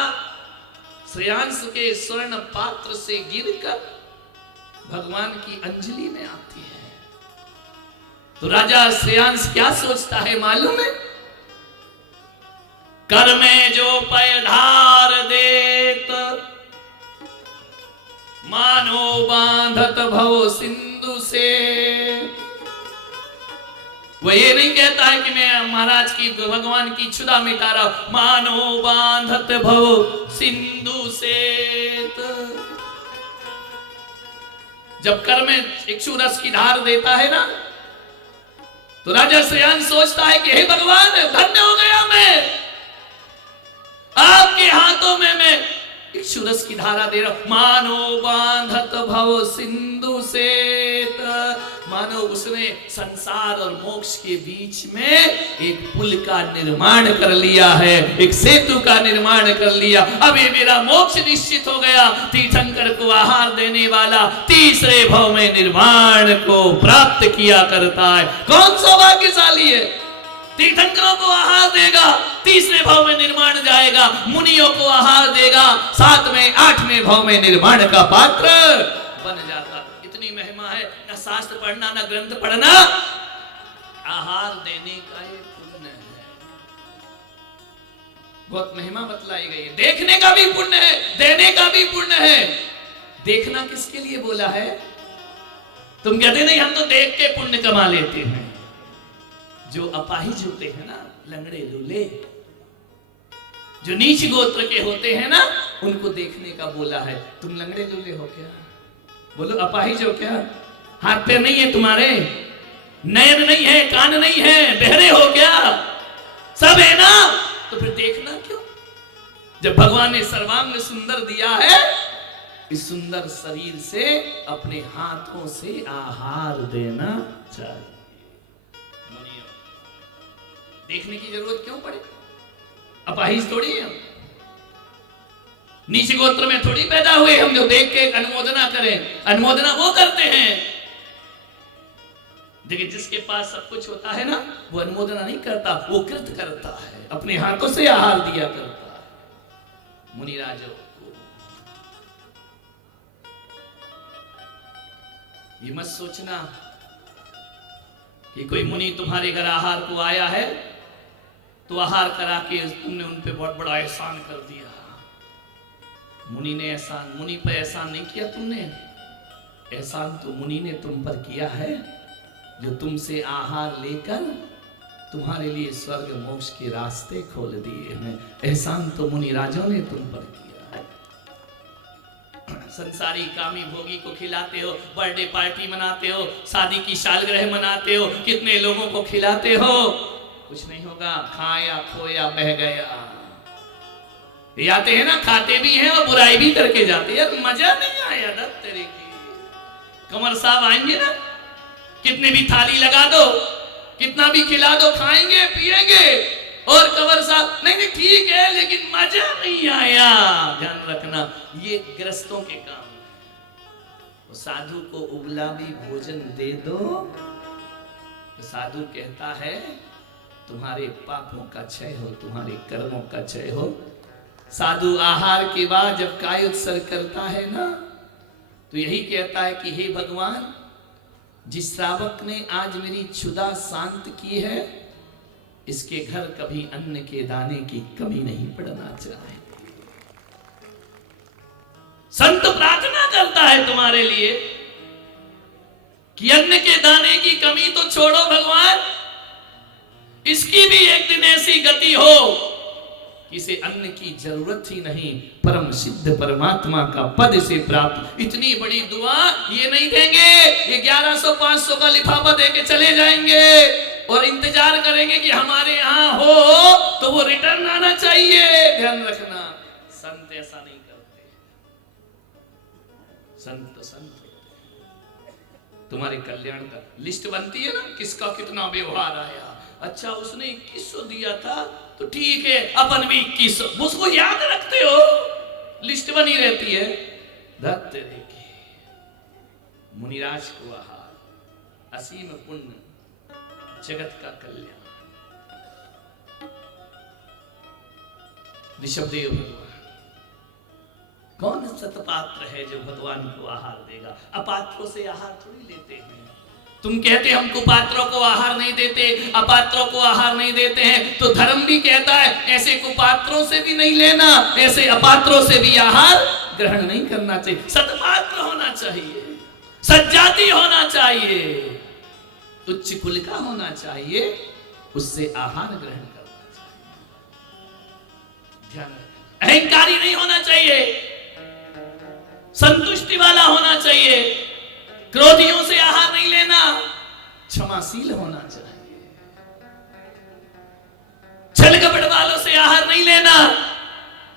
श्रेयांश के स्वर्ण पात्र से गिरकर भगवान की अंजलि में आती है। तो राजा श्रेयांश क्या सोचता है मालूम है? कर में जो पैधार देत, मानो बांधत भव सिंधु से। वह ये नहीं कहता है कि मैं महाराज की, भगवान की क्षुधा मिटा रहा हूं, मानो बांधत भव सिंधु से। जब कर में इक्षु रस की धार देता है ना, तो राजा श्रेयांश सोचता है कि हे भगवान, धन्य हो गया मैं, आपके हाथों में मैं इक्षु रस की धारा दे रहा हूं। मानो बांधत भव सिंधु से, मानो उसने संसार और मोक्ष के बीच में एक पुल का निर्माण कर लिया है, एक सेतु का निर्माण कर लिया। अब ये मेरा मोक्ष निश्चित हो गया। तीर्थंकर को आहार देने वाला तीसरे भव में निर्माण को प्राप्त किया करता है। कौन सौभाग्यशाली है? तीर्थंकरों को आहार देगा, तीसरे भव में निर्माण जाएगा, मुनियों को आहार देगा, 7वें 8वें भव में निर्माण का पात्र बन जाता। इतनी महिमा है, न शास्त्र पढ़ना न ग्रंथ पढ़ना, आहार देने का ये पुण्य है। बहुत महिमा बतलाई गई है। देखने का भी पुण्य है, देने का भी पुण्य है। देखना किसके लिए बोला है? तुम कहते नहीं हम तो देख के पुण्य कमा लेते हैं। जो अपाहिज होते हैं ना, लंगड़े लूले, जो नीच गोत्र के होते हैं ना, उनको देखने का बोला है। तुम लंगड़े लूले हो क्या? बोलो, अपाहिज हो क्या? हाथ पैर नहीं है तुम्हारे, नयन नहीं है, कान नहीं है, बहरे हो क्या? सब है ना, तो फिर देखना क्यों? जब भगवान ने सर्वांग सुंदर दिया है, इस सुंदर शरीर से अपने हाथों से आहार देना चाहिए। देखने की जरूरत क्यों पड़े? अपाहिज थोड़ी है हम, नीच गोत्र में थोड़ी पैदा हुए हम जो देख के अनुमोदना करें। अनुमोदना वो करते हैं, देखिए जिसके पास सब कुछ होता है ना, वो अनुमोदना नहीं करता, वो कृत करता है, अपने हाथों से आहार दिया करता है। मुनिराजों को ये मत सोचना कि कोई मुनि तुम्हारे घर आहार को आया है तो आहार करा के तुमने उन पे बहुत बड़ा एहसान कर दिया। मुनि ने एहसान, मुनि पर एहसान नहीं किया तुमने, एहसान तो मुनि ने तुम पर किया है, जो तुमसे आहार लेकर तुम्हारे लिए स्वर्ग मोक्ष के रास्ते खोल दिए हैं। एहसान तो मुनि राजों ने तुम पर किया है। संसारी कामी भोगी को खिलाते हो, बर्थडे पार्टी मनाते हो, शादी की सालगिरह मनाते हो, कितने लोगों को खिलाते हो, कुछ नहीं होगा। खाया खोया बह गया। ये आते हैं ना, खाते भी हैं और बुराई भी करके जाते हैं। यार मजा नहीं आया ना तेरे की। कमर साहब आएंगे ना, कितने भी थाली लगा दो, कितना भी खिला दो, खाएंगे पिएंगे, और कंवर साहब नहीं ठीक है लेकिन मजा नहीं आया। ध्यान रखना, ये ग्रस्तों के काम। तो साधु को उबला भी भोजन दे दो तो साधु कहता है तुम्हारे पापों का क्षय हो, तुम्हारे कर्मों का क्षय हो। साधु आहार के बाद जब कायोत्सर्ग करता है ना, तो यही कहता है कि हे भगवान, जिस श्रावक ने आज मेरी क्षुधा शांत की है, इसके घर कभी अन्न के दाने की कमी नहीं पड़ना चाहिए। संत प्रार्थना करता है तुम्हारे लिए कि अन्न के दाने की कमी तो छोड़ो भगवान, इसकी भी एक दिन ऐसी गति हो कि इसे अन्न की जरूरत ही नहीं, परम सिद्ध परमात्मा का पद से प्राप्त। इतनी बड़ी दुआ ये नहीं देंगे, ये 1100-500 का लिफाफा देके चले जाएंगे और इंतजार करेंगे कि हमारे यहाँ हो तो वो रिटर्न आना चाहिए। ध्यान रखना, संत ऐसा नहीं करते। संत तुम्हारे कल्याण का लिस्ट बनती है ना, किसका कितना व्यवहार आया। अच्छा उसने 2100 दिया था तो ठीक है, अपन भी 2100, उसको याद रखते हो, लिस्ट बनी रहती है। दत्त देखिए मुनिराज को आहार, असीम पुण्य, जगत का कल्याण। ऋषभदेव भगवान, कौन सतपात्र है जो भगवान को आहार देगा? अपात्रों से आहार थोड़ी लेते हैं। तुम कहते हम कुपात्रों को आहार नहीं देते, अपात्रों को आहार नहीं देते हैं, तो धर्म भी कहता है ऐसे कुपात्रों से भी नहीं लेना, ऐसे अपात्रों से भी आहार ग्रहण नहीं करना चाहिए। सतपात्र होना चाहिए, सज्जाति होना चाहिए, उच्च कुल का होना चाहिए, उससे आहार ग्रहण करना चाहिए। ध्यान, अहंकारी नहीं होना चाहिए, संतुष्टि वाला होना चाहिए, क्रोधियों से आहार नहीं लेना, क्षमाशील होना चाहिए, छल कपट वालों से आहार नहीं लेना,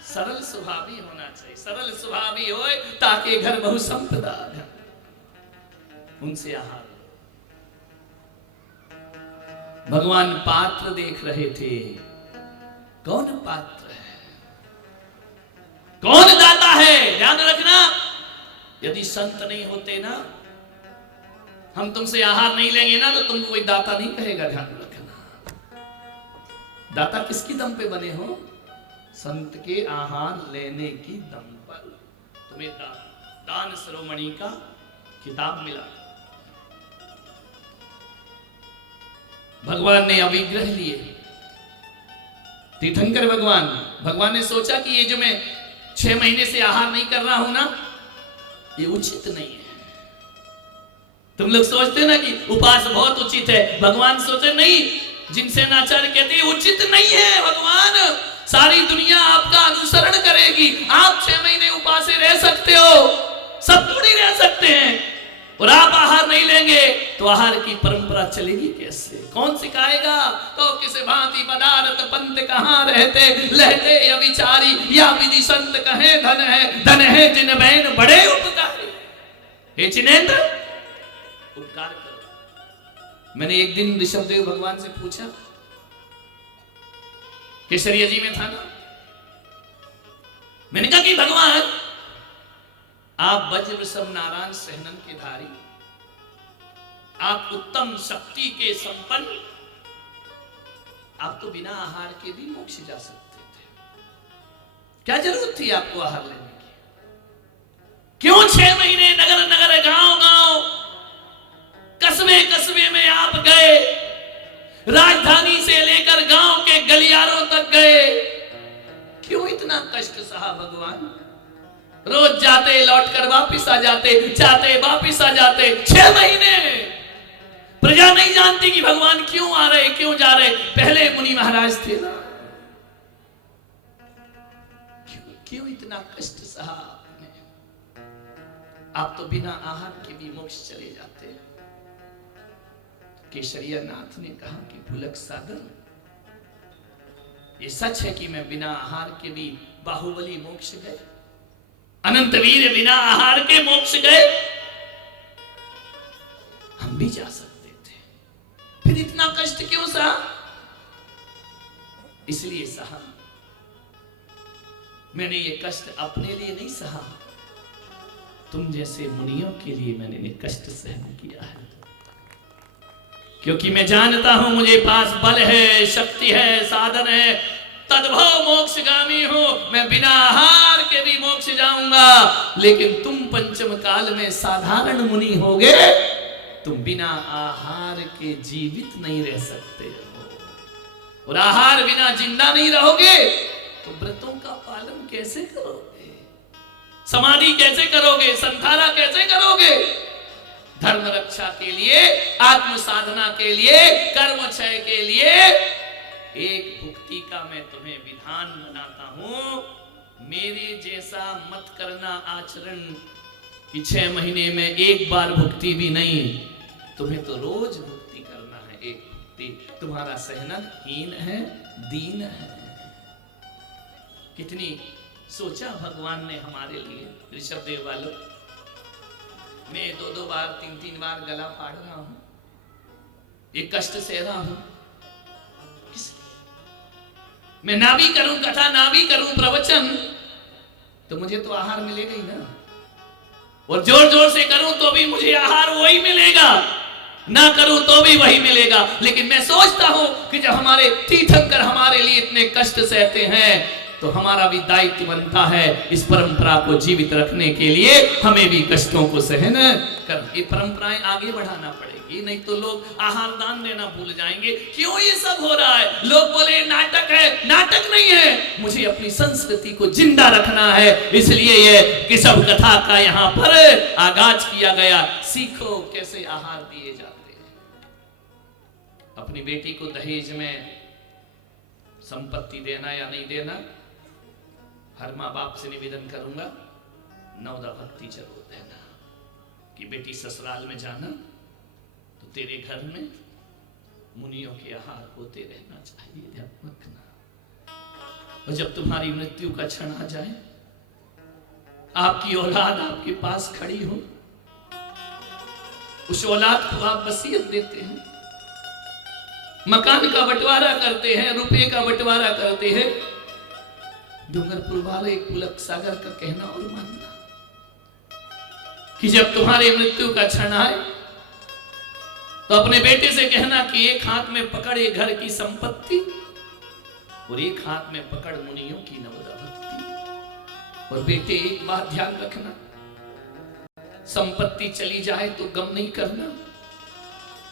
सरल स्वभावी होना चाहिए। सरल स्वभावी होए ताकि घर बहु संपदा, उनसे आहार। भगवान पात्र देख रहे थे, कौन पात्र है, कौन दाता है। ध्यान रखना, यदि संत नहीं होते ना, हम तुमसे आहार नहीं लेंगे ना, तो तुमको कोई दाता नहीं कहेगा। ध्यान रखना, दाता किसकी दम पे बने हो? संत के आहार लेने की दम पर तुम्हें दान शिरोमणि का खिताब मिला। भगवान ने अविग्रह लिए, तीर्थंकर भगवान ने सोचा कि ये जो मैं 6 महीने से आहार नहीं कर रहा हूं ना, ये उचित नहीं है। तुम लोग सोचते ना कि उपास बहुत उचित है, भगवान सोचे नहीं, जिनसे नाचार्य कहते हैं उचित नहीं है। भगवान, सारी दुनिया आपका अनुसरण करेगी, आप 6 महीने उपासे रह सकते हो, सब थोड़ी रह सकते हैं, और आप आहार नहीं लेंगे तो आहार की परंपरा चलेगी कैसे? कौन सिखाएगा? तो किसे भांति पदार्थ पंथ कहाँ रहते, लहते अविचारी, या विधि संत कहे धन है जिन बैन बड़े उपकारी। हे जिनेंद्र, उपकार करो। मैंने एक दिन ऋषभदेव भगवान से पूछा, केसरिया जी में था ना, मैंने कहा कि भगवान आप वज्र वृषभ नारायण सहनन के धारी, आप उत्तम शक्ति के संपन्न, आप तो बिना आहार के भी मोक्ष जा सकते थे, क्या जरूरत थी आपको आहार लेने की? क्यों 6 महीने नगर नगर गांव गांव कस्बे कस्बे में आप गए, राजधानी से लेकर गांव के गलियारों तक गए, क्यों इतना कष्ट सहा भगवान? रोज जाते, लौटकर वापिस आ जाते, जाते वापिस आ जाते, 6 महीने प्रजा नहीं जानती कि भगवान क्यों आ रहे, क्यों जा रहे। पहले मुनि महाराज थे ना, क्यों इतना कष्ट सहा आपने? आप तो बिना आहार के भी मोक्ष चले जाते। केसरिया नाथ ने कहा कि पुलक सागर, ये सच है कि मैं बिना आहार के भी बाहुबली मोक्ष गए, अनंत वीर बिना आहार के मोक्ष गए, हम भी जा सकते थे, फिर इतना कष्ट क्यों सहा? इसलिए सहा, मैंने ये कष्ट अपने लिए नहीं सहा, तुम जैसे मुनियों के लिए मैंने ये कष्ट सहन किया है, क्योंकि मैं जानता हूं मुझे पास बल है, शक्ति है, साधन है, तद्भव मोक्षगामी हूं, मैं बिना आहार के भी मोक्ष जाऊंगा। लेकिन तुम पंचम काल में साधारण मुनि होगे, तुम बिना आहार के जीवित नहीं रह सकते हो। और आहार बिना जिंदा नहीं रहोगे तो व्रतों का पालन कैसे करोगे, समाधि कैसे करोगे, संधारा कैसे करोगे। धर्म रक्षा के लिए, आत्म साधना के लिए, कर्म क्षय के लिए एक भुक्ति का मैं तुम्हें विधान बनाता हूं। मेरे जैसा मत करना आचरण कि 6 महीने में एक बार भुक्ति भी नहीं, तुम्हें तो रोज भुक्ति करना है। एक भुक्ति तुम्हारा सहना हीन है, दीन है। कितनी सोचा भगवान ने हमारे लिए। ऋषभ देव वालों, मैं 2-2 बार 3-3 बार गला फाड़ रहा हूं, ये कष्ट सह रहा हूं। मैं ना भी करूं कथा, ना भी करूं प्रवचन, तो मुझे तो आहार मिलेगा ही ना। और जोर जोर से करूं तो भी मुझे आहार वही मिलेगा, ना करूं तो भी वही मिलेगा। लेकिन मैं सोचता हूं कि जब हमारे तीर्थंकर हमारे लिए इतने कष्ट सहते हैं तो हमारा भी दायित्व बनता है इस परंपरा को जीवित रखने के लिए हमें भी कष्टों को सहन कर, ये परंपराएं आगे बढ़ाना पड़ेगी। नहीं तो लोग आहार दान देना भूल जाएंगे। क्यों ये सब हो रहा है? लोग बोले नाटक है, नाटक नहीं है, मुझे अपनी संस्कृति को जिंदा रखना है, इसलिए ये केशव कथा का यहाँ पर आगाज किया गया। सीखो कैसे आहार दिए जाते हैं। अपनी बेटी को दहेज में संपत्ति देना या नहीं देना, हर माँ बाप से निवेदन करूंगा, नवदा भक्ति जरूर देना कि बेटी ससुराल में जाना तो तेरे घर में मुनियों के आहार होते रहना चाहिए, ध्यान रखना। और जब तुम्हारी मृत्यु का क्षण आ जाए, आपकी औलाद आपके पास खड़ी हो, उस औलाद को आप वसीयत देते हैं, मकान का बंटवारा करते हैं, रुपए का बंटवारा करते हैं। डूंगरपुर वाले पुलक सागर का कहना और मानना कि जब तुम्हारी मृत्यु का क्षण आए तो अपने बेटे से कहना कि एक हाथ में पकड़े घर की संपत्ति और एक हाथ में पकड़ मुनियों की नवदा भक्ति। और बेटे एक बात ध्यान रखना, संपत्ति चली जाए तो गम नहीं करना,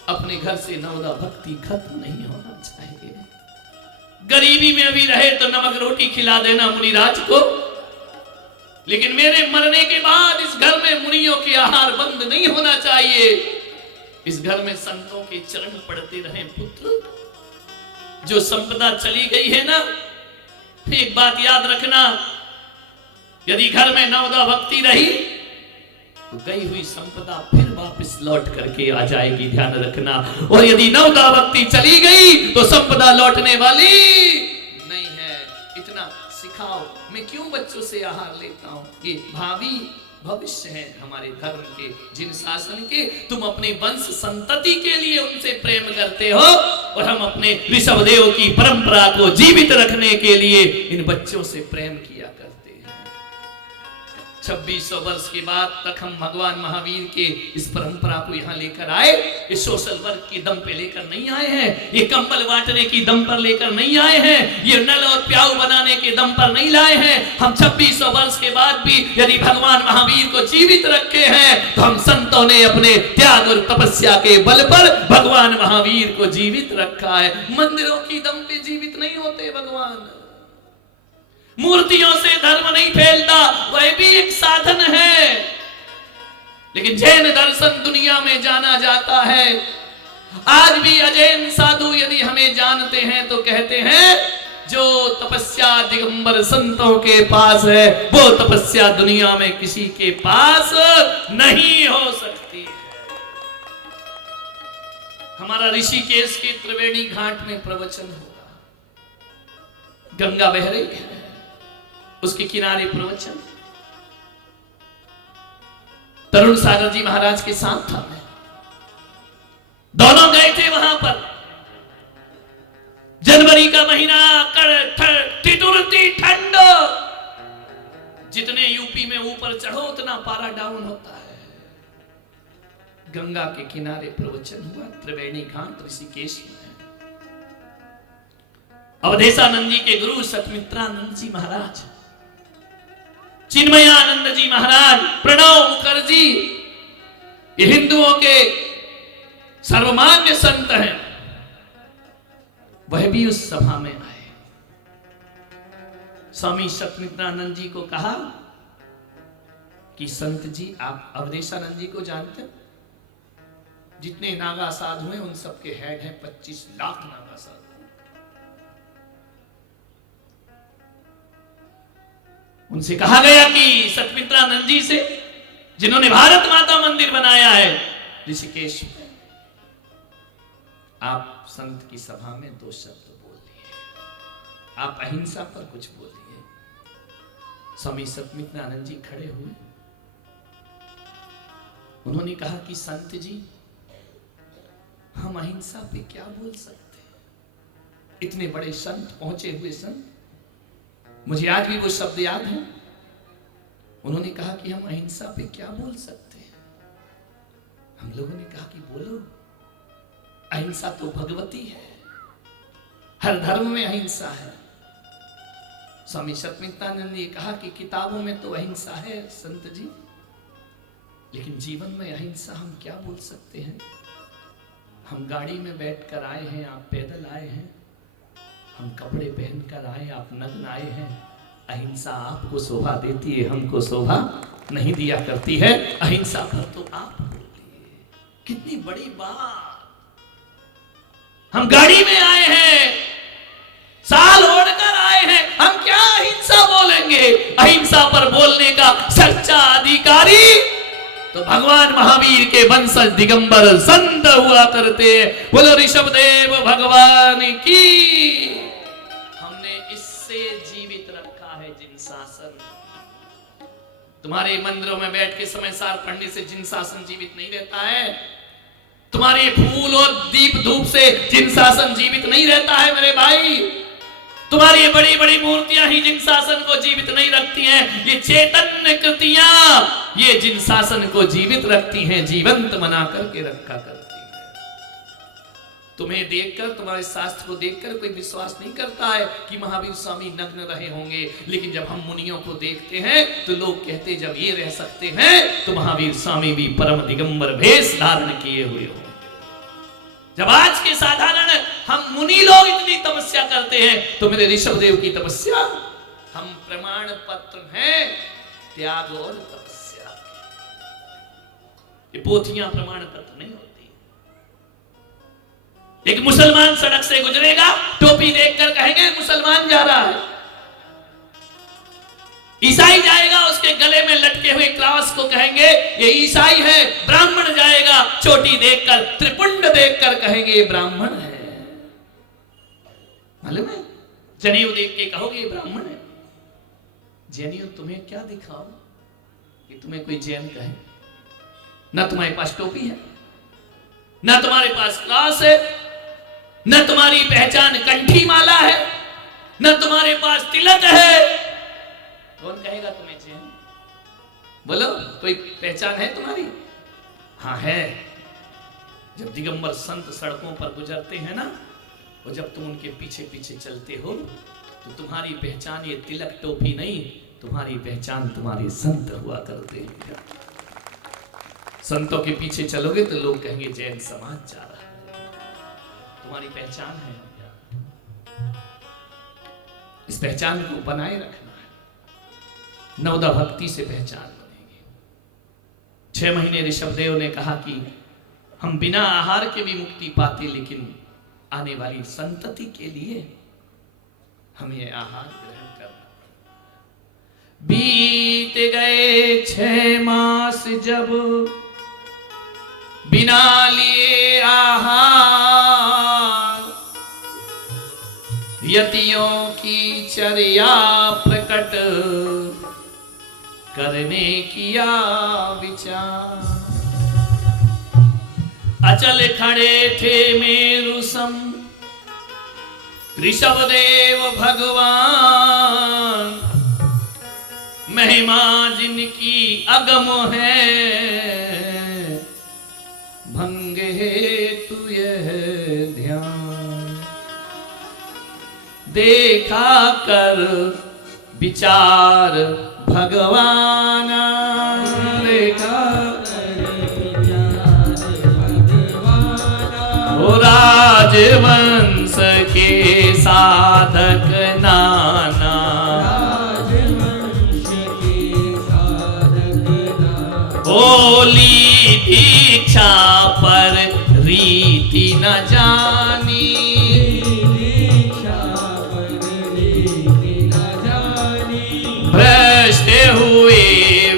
अपने घर से नवदा भक्ति खत्म नहीं होना चाहिए। गरीबी में भी रहे तो नमक रोटी खिला देना मुनिराज को, लेकिन मेरे मरने के बाद इस घर में मुनियों के आहार बंद नहीं होना चाहिए। इस घर में संतों के चरण पड़ते रहे पुत्र। जो संपदा चली गई है ना, एक बात याद रखना, यदि घर में नवदा भक्ति रही तो गई हुई संपदा फिर वापस लौट करके आ जाएगी, ध्यान रखना। और यदि नवदा भक्ति चली गई तो संपदा लौटने वाली नहीं है। इतना सिखाओ। मैं क्यों बच्चों से आहार लेता हूं? ये भावी भविष्य है हमारे धर्म के, जिन शासन के तुम अपने वंश संतति के लिए उनसे प्रेम करते हो, और हम अपने ऋषभदेव की परंपरा को जीवित रखने के लिए इन बच्चों से प्रेम किया करते हैं। 2600 वर्ष के बाद तक हम भगवान महावीर के इस परंपरा को यहाँ लेकर आए। ये सोशल वर्क की दम पे लेकर नहीं आए हैं, ये कंबल बांटने की दम पर लेकर नहीं आए हैं, ये नल और प्याऊ बनाने के दम पर नहीं लाए हैं। हम 2600 वर्ष के बाद भी यदि भगवान महावीर को जीवित रखे हैं तो हम संतों ने अपने त्याग और तपस्या के बल पर भगवान महावीर को जीवित रखा है। मंदिरों की दम पे जीवित नहीं होते भगवान, मूर्तियों से धर्म नहीं फैलता, वह भी एक साधन है। लेकिन जैन दर्शन दुनिया में जाना जाता है। आज भी अजैन साधु यदि हमें जानते हैं तो कहते हैं जो तपस्या दिगंबर संतों के पास है वो तपस्या दुनिया में किसी के पास नहीं हो सकती है। हमारा ऋषिकेश के त्रिवेणी घाट में प्रवचन होगा, गंगा बह रही है, उसके किनारे प्रवचन। तरुण सागर जी महाराज के साथ था मैं, दोनों गए थे वहां पर। जनवरी का महीना, ठिठुरती ठंड, जितने यूपी में ऊपर चढ़ो उतना पारा डाउन होता है। गंगा के किनारे प्रवचन हुआ, त्रिवेणी घाट ऋषिकेश में। अवधेशानंद जी के गुरु सतमित्रानंद जी महाराज, चिन्मयानंद जी महाराज, प्रणव मुखर्जी, ये हिंदुओं के सर्वमान्य संत हैं। वह भी उस सभा में आए। स्वामी सत्यमित्रानंद जी को कहा कि संत जी, आप अवधेशानंद जी को जानते हैं? जितने नागा साधु हैं उन सबके हेड हैं 25 लाख नागा साधु। उनसे कहा गया कि सत्यमित्रानंद जी से, जिन्होंने भारत माता मंदिर बनाया है ऋषिकेश में, आप संत की सभा में 2 शब्द बोल दिए, आप अहिंसा पर कुछ बोलिए। स्वामी सत्यमित्रानंद जी खड़े हुए, उन्होंने कहा कि संत जी, हम अहिंसा पे क्या बोल सकते हैं? इतने बड़े संत, पहुंचे हुए संत, मुझे आज भी वो शब्द याद है। उन्होंने कहा कि हम अहिंसा पे क्या बोल सकते हैं? हम लोगों ने कहा कि बोलो, अहिंसा तो भगवती है, हर धर्म में अहिंसा है। स्वामी सत्यमित्रानंद ने कहा कि किताबों में तो अहिंसा है संत जी, लेकिन जीवन में अहिंसा हम क्या बोल सकते हैं? हम गाड़ी में बैठकर आए हैं, आप पैदल आए हैं, हम कपड़े पहनकर आए, आप नग्न आए हैं। अहिंसा आपको शोभा देती है, हमको शोभा नहीं दिया करती है। अहिंसा पर तो आप बोलिए, कितनी बड़ी बात। हम गाड़ी में आए हैं, साल ओढ़कर आए हैं, हम क्या अहिंसा बोलेंगे? अहिंसा पर बोलने का सच्चा अधिकारी तो भगवान महावीर के वंशज दिगंबर संत हुआ करते। बोलो ऋषभदेव भगवान की। हमने इससे जीवित रखा है जिन शासन। तुम्हारे मंदिरों में बैठ के समय सार पढ़ने से जिन शासन जीवित नहीं रहता है। तुम्हारे फूल और दीप धूप से जिन शासन जीवित नहीं रहता है मेरे भाई। तुम्हारी बड़ी बड़ी मूर्तियां ही जिन शासन को जीवित नहीं रखती हैं। ये चैतन्य कृतियां ये जिन शासन को जीवित रखती हैं, जीवंत बना करके रखा करती है। तुम्हें देखकर, तुम्हारे शास्त्र को देखकर कोई विश्वास नहीं करता है कि महावीर स्वामी नग्न रहे होंगे, लेकिन जब हम मुनियों को देखते हैं तो लोग कहते जब ये रह सकते हैं तो महावीर स्वामी भी परम दिगंबर भेष धारण किए हुए होंगे। जब आज के साधारण हम मुनि लोग इतनी तपस्या करते हैं तो मेरे ऋषभदेव की तपस्या, हम प्रमाण पत्र हैं त्याग और तपस्या। ये पोथियां प्रमाण पत्र नहीं होती। एक मुसलमान सड़क से गुजरेगा, टोपी देखकर कहेंगे मुसलमान जा रहा है। ईसाई जाएगा, उसके गले में लटके हुए क्रॉस को कहेंगे ये ईसाई है। ब्राह्मण जाएगा, चोटी देखकर, त्रिपुंड देखकर कहेंगे ब्राह्मण है। मालूम है? जनेऊ देख के कहोगे ये ब्राह्मण है। जनेऊ तुम्हें क्या दिखाओ कि तुम्हें कोई जैन कहे? ना तुम्हारे पास टोपी है, ना तुम्हारे पास क्रॉस है, ना तुम्हारी पहचान कंठी माला है, ना तुम्हारे पास तिलक है। कौन कहेगा तुम्हें जैन? बोलो, कोई पहचान है तुम्हारी? हाँ है। जब दिगंबर संत सड़कों पर गुजरते हैं ना, और जब तुम उनके पीछे पीछे चलते हो तो तुम्हारी पहचान ये तिलक टोपी नहीं, तुम्हारी पहचान तुम्हारे संत हुआ करते हैं। संतों के पीछे चलोगे तो लोग कहेंगे जैन समाज जा रहा है। तुम्हारी पहचान है, इस पहचान को बनाए रखना। नवदा भक्ति से पहचान बनेगी। 6 महीने ऋषभदेव ने कहा कि हम बिना आहार के भी मुक्ति पाते, लेकिन आने वाली संतति के लिए हमें आहार ग्रहण करना। बीत गए 6 मास जब बिना लिए आहार, यतियों की चर्या प्रकट करने किया विचार। अचल खड़े थे मेरु सम ऋषभदेव भगवान, महिमा जिनकी अगम है भंग हेतु यह ध्यान। देखा कर विचार भगवान, देखा कर भगवान। राजवंश के दीक्षा पर रीति न जानी, भ्रष्ट हुए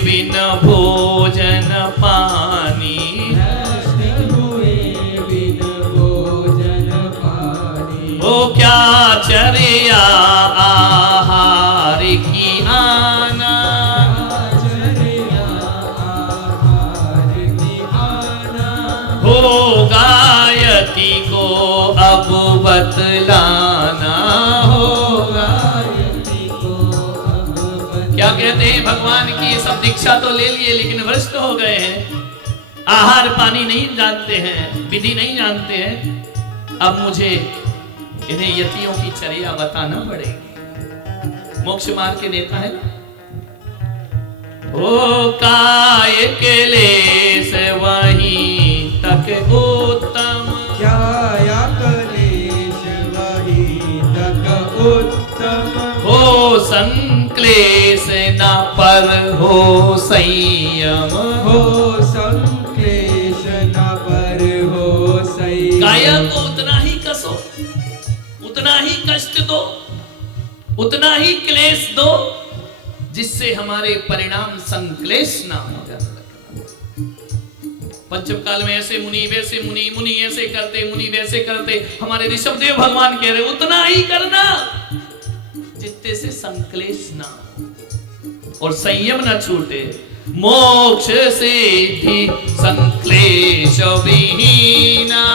बिन भोजन पानी, ओ क्या चर्या आहार की आना, हो गायती को अब बतलाना, होगा। क्या कहते हैं भगवान की ये सब दीक्षा तो ले लिए लेकिन भ्रष्ट हो गए हैं, आहार पानी नहीं जानते हैं, विधि नहीं जानते हैं। अब मुझे इन्हें यतियों की चर्या बताना पड़ेगी। मोक्ष मार्ग के नेता है ना। ओ काय के लेस वहीं तक उत्तम, क्या कलेश वही तक उत्तम, हो संक्लेश न पर हो संयम, हो संक्लेश न पर हो संयम। काया को उतना ही कसो, उतना ही कष्ट दो, उतना ही क्लेश दो जिससे हमारे परिणाम संक्लेश ना हो जाए। पंचम काल में ऐसे मुनि वैसे मुनि, मुनि ऐसे करते मुनि वैसे करते, हमारे ऋषभदेव भगवान कह रहे उतना ही करना जितने से संक्लेश ना और संयम ना छूटे। मोक्ष सिद्धि संक्लेश विहीना,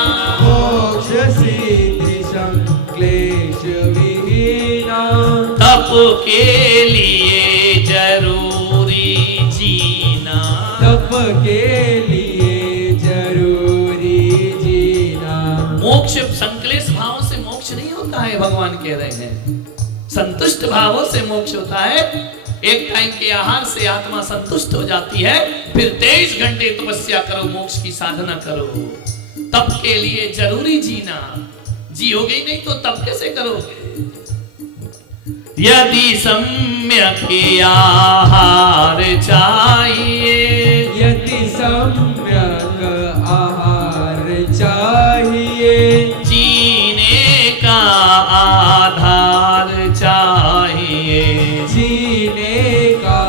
मोक्ष सिद्धि संक्लेश विहीना, तप के लिए जरूरी जीना, तप के लिए जरूरी जीना। मोक्ष संक्लेश भाव से मोक्ष नहीं होता है, भगवान कह रहे हैं संतुष्ट भावों से मोक्ष होता है। एक टाइम के आहार से आत्मा संतुष्ट हो जाती है, फिर 23 घंटे तपस्या करो, मोक्ष की साधना करो। तप के लिए जरूरी जीना, जियोगे ही नहीं तो तप कैसे करोगे। यदि सम्यक आहार चाहिए, यदि सम्यक आहार चाहिए, जीने का आधार चाहिए, जीने का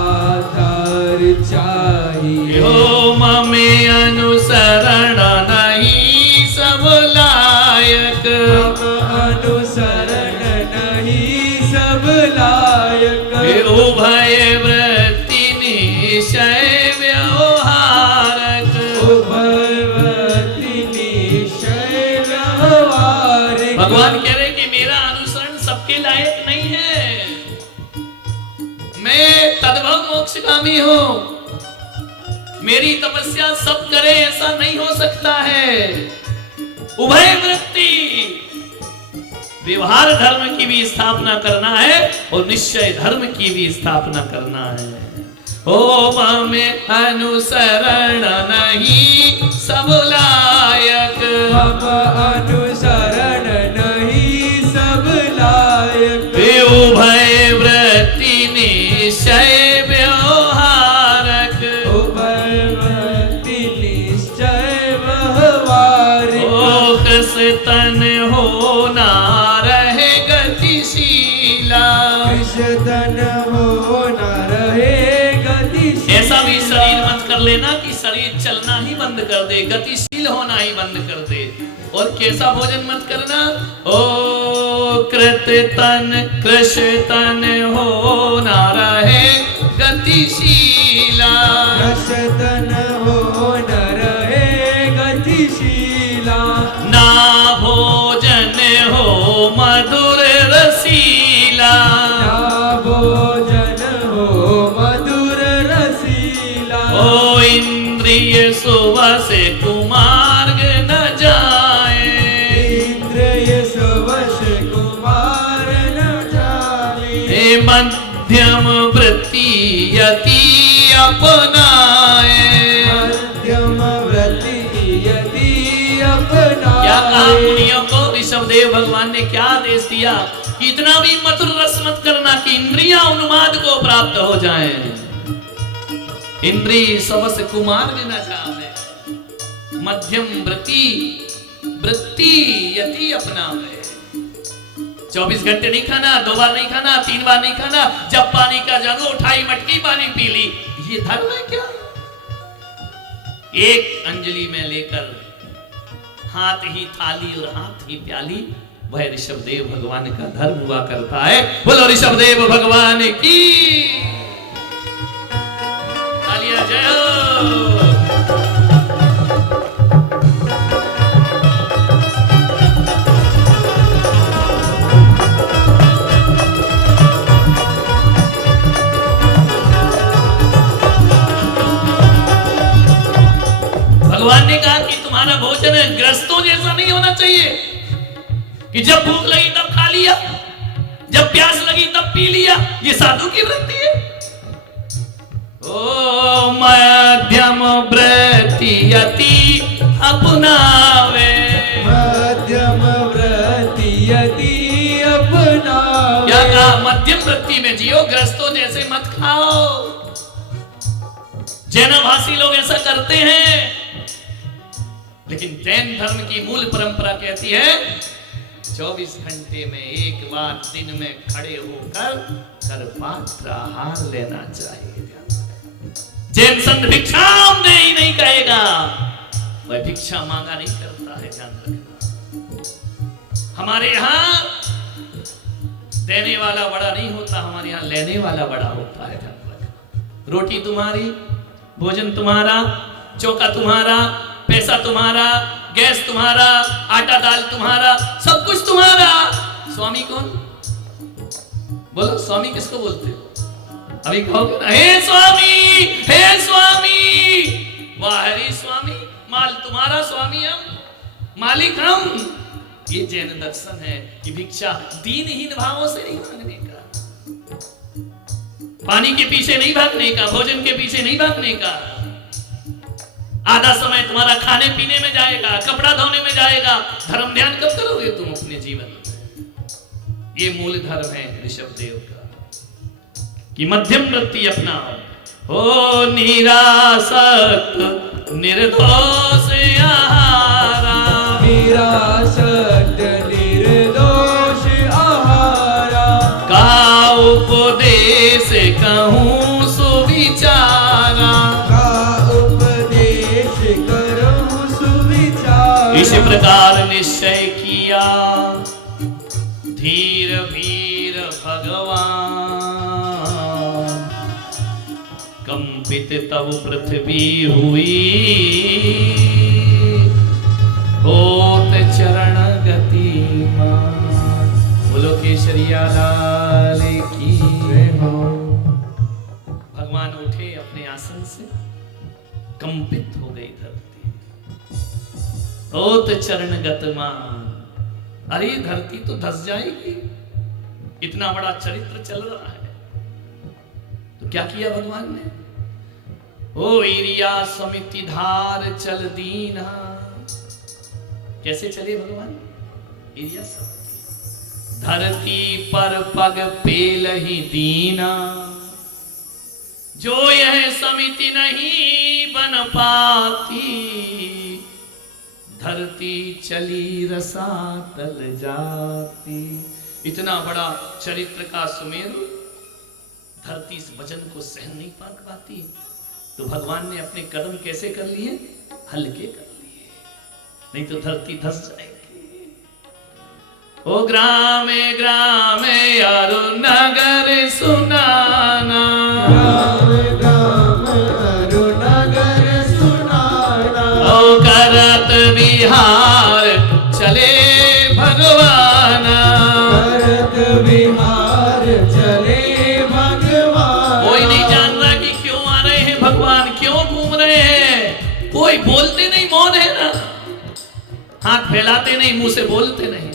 आधार चाहिए। हो ममे अनुसरण नहीं सब लायक, हम अनुसरण नहीं सब लायक, उभय वृत्ति निश्चय व्यवहारक, उभयवती निश्चय व्यवहारिक। भगवान कह रहे कि मेरा अनुसरण सबके लायक नहीं है, मैं तद्भव मोक्षगामी हूं, मेरी तपस्या सब करे ऐसा नहीं हो सकता है। उभय वृत्ति, व्यवहार धर्म की भी स्थापना करना है और निश्चय धर्म की भी स्थापना करना है। ओ में अनुसरण नहीं सब लायक, हम अनुसरण नहीं सब लायक, उभय वृत्ति निश्चय व्यवहारक, उभयवती निश्चय व्यवहारिक। ओ कस तन हो ना रहे गतिशीला, कृष्ण हो न रहे गतिशीला। ऐसा भी शरीर मत कर लेना कि शरीर चलना ही बंद कर दे, गतिशील होना ही बंद कर दे। और कैसा भोजन मत करना, ओ कृत तन कृष तन हो ना रहे गतिशीला, कृष्ण हो न रहे गतिशीला। ना भोजन हो मधुर रसीला, ना भोजन हो मधुर रसीला। ओ इंद्रिय सुबह से कुमार्ग न जाए, इंद्रिय सुवश कुमार न जाए। मध्यम वृत्ति यति अपनाए, मध्यम व्रति यदि अपनाए। क्या कहा मुनियों को, ऋषभदेव भगवान ने क्या आदेश दिया कि इतना भी मधुर रस मत करना कि इंद्रियां उन्माद को प्राप्त हो जाएं, इंद्रिय सबस कुमार में न जावे। मध्यम व्रती वृत्ति यति अपनावे। 24 घंटे नहीं खाना, 2 बार नहीं खाना, 3 बार नहीं खाना, जब पानी का जग उठाई मटकी पानी पी ली, ये धर्म है क्या? एक अंजलि में लेकर हाथ ही थाली और हाथ ही प्याली, वह ऋषभदेव भगवान का धर्म हुआ करता है। बोलो ऋषभदेव भगवान की तालियां जय हो। भगवान ने कहा कि तुम्हारा भोजन ग्रस्तों जैसा नहीं होना चाहिए कि जब भूख लगी तब खा लिया, जब प्यास लगी तब पी लिया। ये साधु की वृत्ति है। ओ मध्यम व्रति यति अपनावे, मध्यम व्रति यति अपनावे। क्या कहा? मध्यम वृत्ति में जियो, ग्रस्तों जैसे मत खाओ। जैनभाषी लोग ऐसा करते हैं, लेकिन जैन धर्म की मूल परंपरा कहती है 24 घंटे में एक बार दिन में खड़े होकर करपात्र आहार लेना चाहिए। जैन संत भिक्षाम दे ही नहीं कहेगा, वह भिक्षा मांगा नहीं करता है। ध्यान रखना, हमारे यहाँ देने वाला बड़ा नहीं होता, हमारे यहाँ लेने वाला बड़ा होता है। ध्यान रखना, रोटी तुम्हारी, भोजन तुम्हारा, चौका तुम्हारा, पैसा तुम्हारा, गैस तुम्हारा, आटा दाल तुम्हारा, सब कुछ तुम्हारा। स्वामी कौन? बोलो, स्वामी किसको बोलते हो? अभी कहोगे ना, हे स्वामी, हे स्वामी। वाह हरि स्वामी, माल तुम्हारा, स्वामी हम, मालिक हम। ये जैन दर्शन है कि भिक्षा दीनहीन भावों से नहीं मांगने का, पानी के पीछे नहीं भागने का, भोजन के पीछे नहीं भागने का। आधा समय तुम्हारा खाने पीने में जाएगा, कपड़ा धोने में जाएगा। धर्म ध्यान कब करोगे तुम अपने जीवन में? ये मूल धर्म है ऋषभदेव का कि मध्यम वृत्ति अपनाओ। हो निरासक्त निर्दोष आहारा, निरासक्त निर्दोष आहारा। का उपदेश कहूँ सुविचारा, इस प्रकार निश्चय किया धीर वीर भगवान। कंपित तब पृथ्वी हुई, होत चरण गतिमान। बोलो केसरिया लाल की जय हो। भगवान उठे अपने आसन से, कंपित हो गई धरती, होत चरण गतिमान। अरे धरती तो धस जाएगी, इतना बड़ा चरित्र चल रहा है। तो क्या किया भगवान ने? ओ इरिया समिति धार चल दीना। कैसे चले भगवान? इरिया समिति, धरती पर पग पेल ही दीना। जो यह समिति नहीं बन पाती, धरती चली रसातल जाती। इतना बड़ा चरित्र का सुमेरु धरती इस वजन को सहन नहीं पाती। तो भगवान ने अपने कदम कैसे कर लिए? हल्के कर लिए, नहीं तो धरती धस जाएगी। ओ ग्रामे ग्रामे यारो नगर सुनाना, करत विहार चले भगवान, करत विहार चले भगवान। कोई नहीं जान रहा कि क्यों आ रहे हैं भगवान, क्यों घूम रहे हैं। कोई बोलते नहीं, मौन है ना, हाथ फैलाते नहीं, मुंह से बोलते नहीं।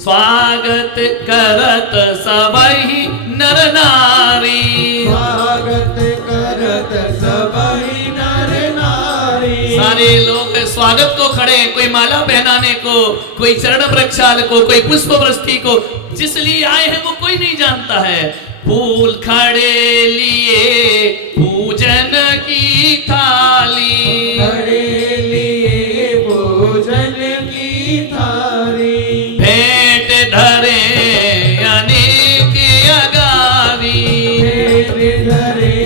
स्वागत करत सबहि नर नारी, स्वागत करत सबहि नर नारी। सारे लोग स्वागत को खड़े हैं, कोई माला पहनाने को, कोई चरण प्रक्षाल को, कोई पुष्प वृष्टि को। जिस लिए आए हैं वो कोई नहीं जानता है। फूल खड़े लिए पूजन की थाली, खड़े भोजन की थारी। भेंट धरे अनेक अगारी, भेंट धरे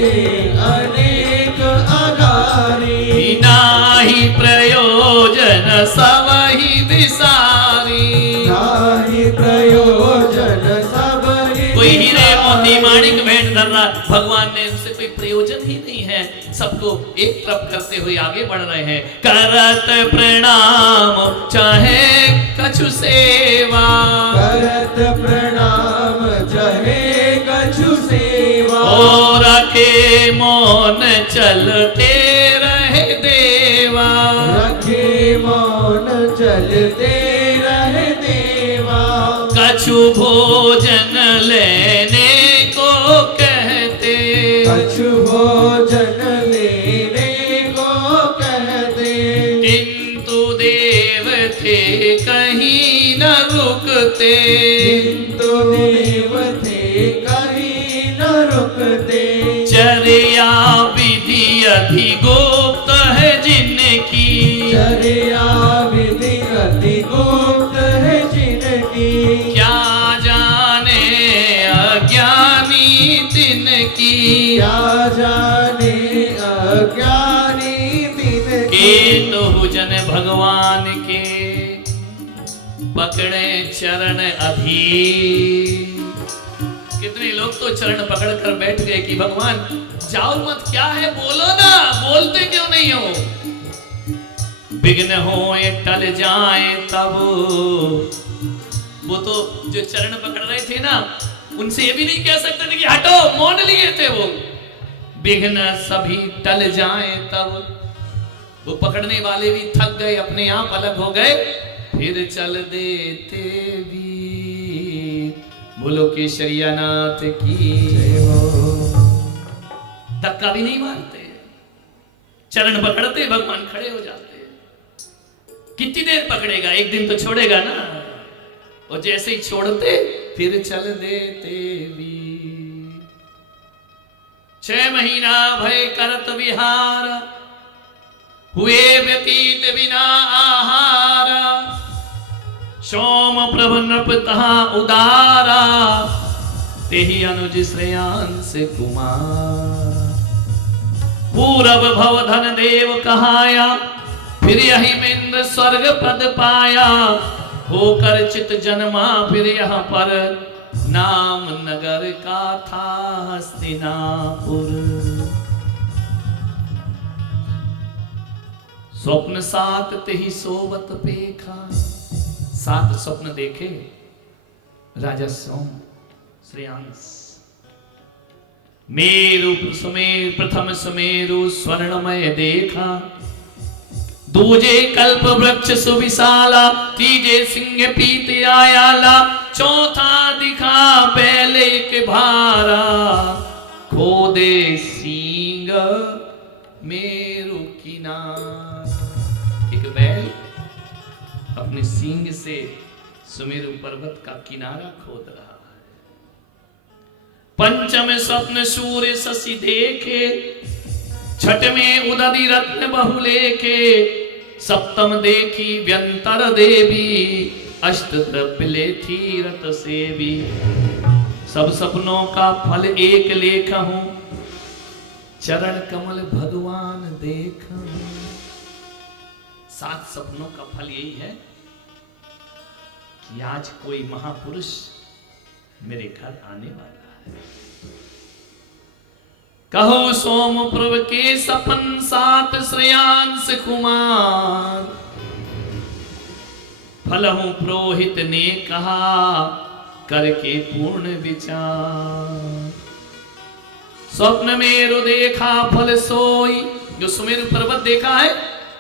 अनेक अगारी। नाही प्रयोजन सब ही विसारी। नाही प्रयोजन सब ही कोई हीरे मोती माणिक भेंट धर रहा, भगवान ने उनसे कोई प्रयोजन ही नहीं है, सबको एक तरफ करते हुए आगे बढ़ रहे हैं। करत प्रणाम चाहे कछु सेवा, करत प्रणाम चाहे कछु सेवा। और रखे मौन चलते रहे देवा, रखे मौन चलते रहे देवा। कछु भोजन लेने को कहते, कछु भोजन लेने को कहते। किंतु देव थे कहीं न रुकते, किंतु देव थे कहीं न रुकते। चर्या विधि अति गुप्त है जिनकी, चर्या विधि अति गुप्त है जिनकी। क्या जाने अज्ञानी तिनकी। क्या जाने अज्ञानी तिनकी। तो जन भगवान के पकड़े चरण अधीर। कितने लोग तो चरण पकड़ कर बैठ गए कि भगवान जाओ मत, क्या है बोलो ना, बोलते क्यों नहीं हो। विघ्न हो टल जाए तब, वो तो जो चरण पकड़ रहे थे ना, उनसे ये भी नहीं कह सकते थे कि हटो, मौन लिए थे वो। विघ्न सभी टल जाए तब, वो पकड़ने वाले भी थक गए, अपने आप अलग हो गए, फिर चल देते भी। बोलो केशरिया नाथ की जय हो। धक्का भी नहीं मारते, चरण पकड़ते, भगवान खड़े हो जाते। कितनी देर पकड़ेगा, एक दिन तो छोड़ेगा ना। और जैसे ही छोड़ते फिर चल देते भी। 6 महीना भय करत विहार, हुए व्यतीत बिना आहार। सोम प्रभ नृप तहा उदारा, तेहि अनुज श्रेयांस कुमार। पूरब भव धन देव कहाया, फिर यही मिंद स्वर्ग पद पाया। होकर चित जन्मा फिर यहाँ पर, नाम नगर का था हस्तिनापुर। स्वप्न सात तेहि सोवत पेखा, 7 स्वप्न देखे राजा सोम श्रेयांस। मेरु सुमेर प्रथम सुमेरु स्वर्णमय देखा। दूजे कल्प वृक्ष सुविशाला, तीजे सिंह पीत आयाला। चौथा दिखा बैले के भारा, खोदे सींग मेरु किनार। एक बैल अपने सींग से सुमेरु पर्वत का किनारा खोद रहा है। पंचम स्वप्न सूर्य शशि देखे, छठ में उदधि रत्न बहुलेखे। सप्तम देखी व्यंतर देवी, अष्ट द्रव्य लेथी रत सेवी। सब सपनों का फल एक लेखा हूं, चरण कमल भगवान देखा। 7 सपनों का फल यही है कि आज कोई महापुरुष मेरे घर आने वाला है। कहो सोम प्रभ के सपन 7 श्रेयांस कुमार। फलहु पुरोहित ने कहा, करके पूर्ण विचार। स्वप्न मेरु देखा फल सोई। जो सुमेरु पर्वत देखा है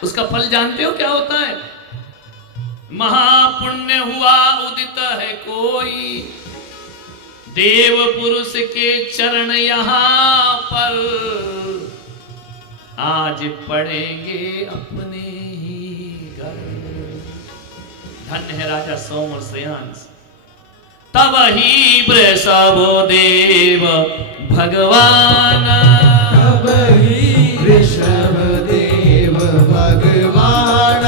उसका फल जानते हो क्या होता है? महापुण्य हुआ उदित है कोई, देव पुरुष के चरण यहाँ पर आज पड़ेंगे अपने ही घर। धन्य है राजा सोम और श्रेयांस। तब ही वृषभ देव भगवान, तब ही वृषभ देव भगवान।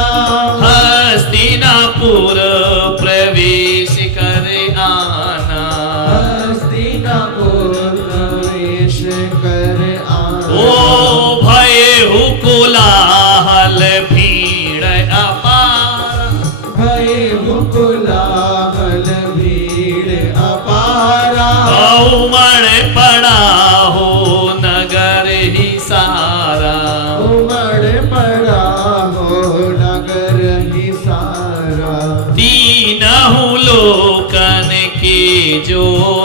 हस्तिनापुर प्रवेश कर आना, हस्तिनापुर प्रवेश कर आना। ओ भय हुकुलाहल भीड़ अपार, भय हुकुलाहल भीड़ अपारा। उमड़ पड़ा हो नगर ही सारा, उमड़ पड़ा हो नगर ही सारा। तीनहु लोकन के जो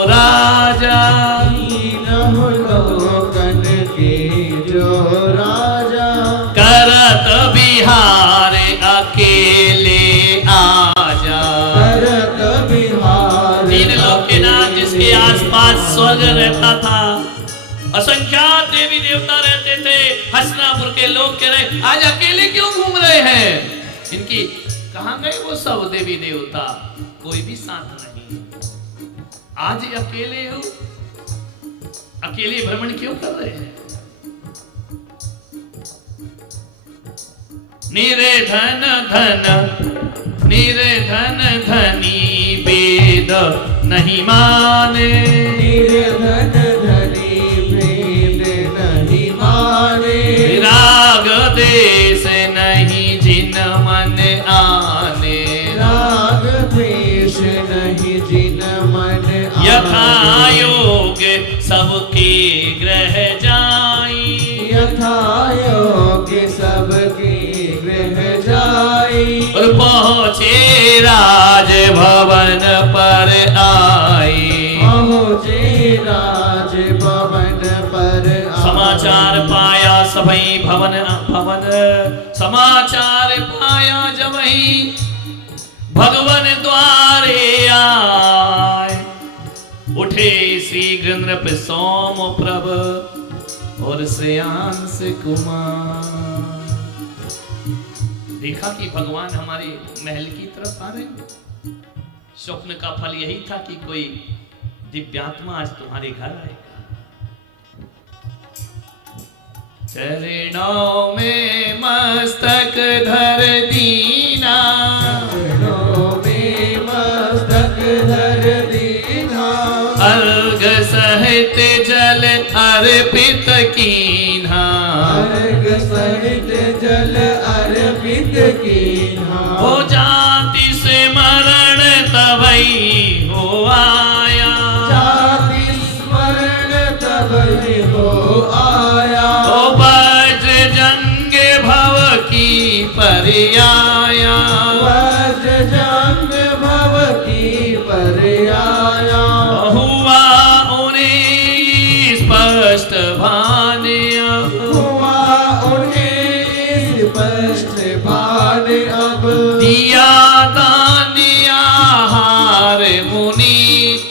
राजा, तीनहु लोकन के जो राजा। करत बिहार अकेले आजा। करत बिहार तीन लोक के नाथ जिसके आसपास स्वर्ग रहता था, असंख्यात देवी देवता रहते थे, हस्तिनापुर के लोग कह रहे आज अकेले क्यों घूम रहे हैं? इनकी कहां गए वो सब देवी देवता? कोई भी साथ नहीं, आज अकेले हो, अकेले भ्रमण क्यों कर रहे हैं? निर्धन धन निर्धन धनी वेद नहीं माने, निर्धन धनी भेद नहीं माने। राग देश नहीं जिन मन आने, राग द्वेष नहीं जिन मन आने। यथा योग सबके ग्रह जाई, यथा योग्य सबके ग्रह जाई। और पहुँचे राज भवन पर आई, पहुँचे राज भवन पर आई। समाचार पाया सबई भवन भवन, समाचार पाया जबही भगवन द्वारे आए। उठे श्री नृप सोम प्रभ और श्रेयांश कुमार। देखा कि भगवान हमारे महल की तरफ आ रहे हैं। स्वप्न का फल यही था कि कोई दिव्यात्मा आज तुम्हारे घर आएगा। चरणों में मस्तक धर दीना, चरणों में मस्तक धर दीना। अर्घ सहित जल अर्पित कीन्हा, अर्घ सहित जल अर्पित कीन्हा। हो जाति से मरण तबई हो आया, जाति स्मरण तब हो आया। ओ वज्र जंग भव की पर्याया, वज्र जंग भव की पर्याया। हुआ उन्हें स्पष्ट भानिया, हुआ उन्हें स्पष्ट भान अब। दिया दानिया हार मुनि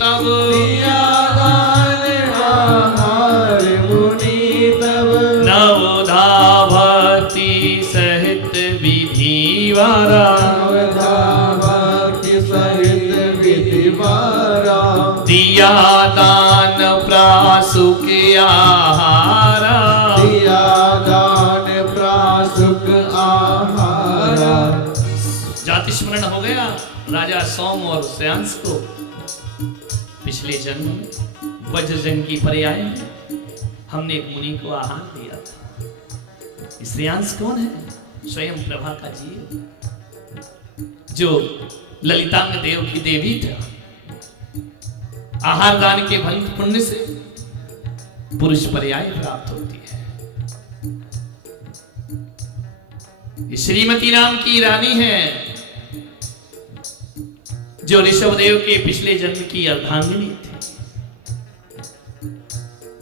तब, दिया दान आहार मुनि तब। नवधावती सहित विधिवारा, नवधा भक्ति सहित विधिवारा। दिया दान प्रासुक आहारा, दिया दान प्रासुक आहारा। जाति स्मरण हो गया राजा सोम और श्रेयांश को। पिछले जन्म में वज्र जंग की पर्याय में हमने एक मुनि को आहार दिया था। श्रेयांश कौन है? स्वयं प्रभा का जीव, जो ललितांग देव की देवी था। आहार दान के फल पुण्य से पुरुष पर्याय प्राप्त होती है। ये श्रीमती नाम की रानी है, जो ऋषभदेव के पिछले जन्म की अर्धांगिनी थी।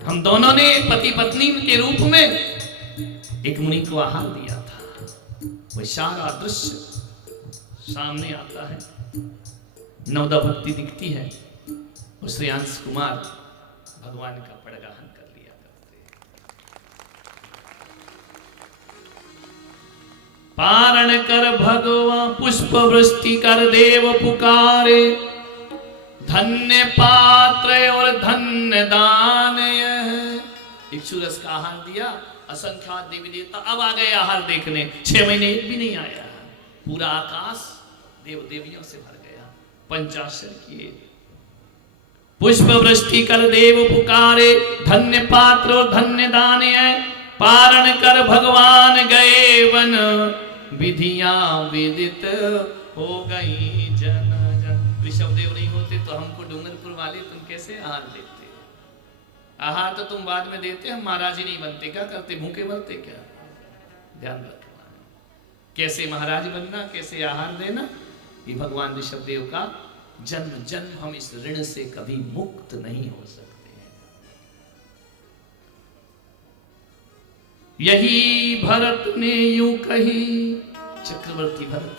हम दोनों ने पति पत्नी के रूप में एक मुनि को आहार दिया था। वह सारा दृश्य सामने आता है, नवदा भक्ति दिखती है। और श्रेयांश कुमार भगवान का पड़गाहन कर लिया करते। पारण कर भगवान पुष्प वृष्टि कर देव पुकारे, धन्य पात्र और धन्य दान। इक्षुरस का आहार दिया, असंख्यात देवी देवता अब आ गए आहार देखने। 6 महीने एक भी नहीं आया, पूरा आकाश देव देवियों से भर गया। पंचाक्षर किए, पुष्प वृष्टि कर देव पुकारे, धन्य पात्र और धन्य दान है, पारण कर भगवान गए वन, विधियां विदित हो गई जन जन। ऋषभदेव नहीं होते तो हमको डूंगरपुर वाले तुम कैसे आहार देते? आहार तो तुम बाद में देते, हम महाराज ही नहीं बनते। क्या करते? भूखे मरते क्या? ध्यान रखना, कैसे महाराज बनना, कैसे आहार देना, ये भगवान ऋषभदेव का जन्म। जन्म हम इस ऋण से कभी मुक्त नहीं हो सकते हैं। यही भरत ने यूं कही, चक्रवर्ती भरत,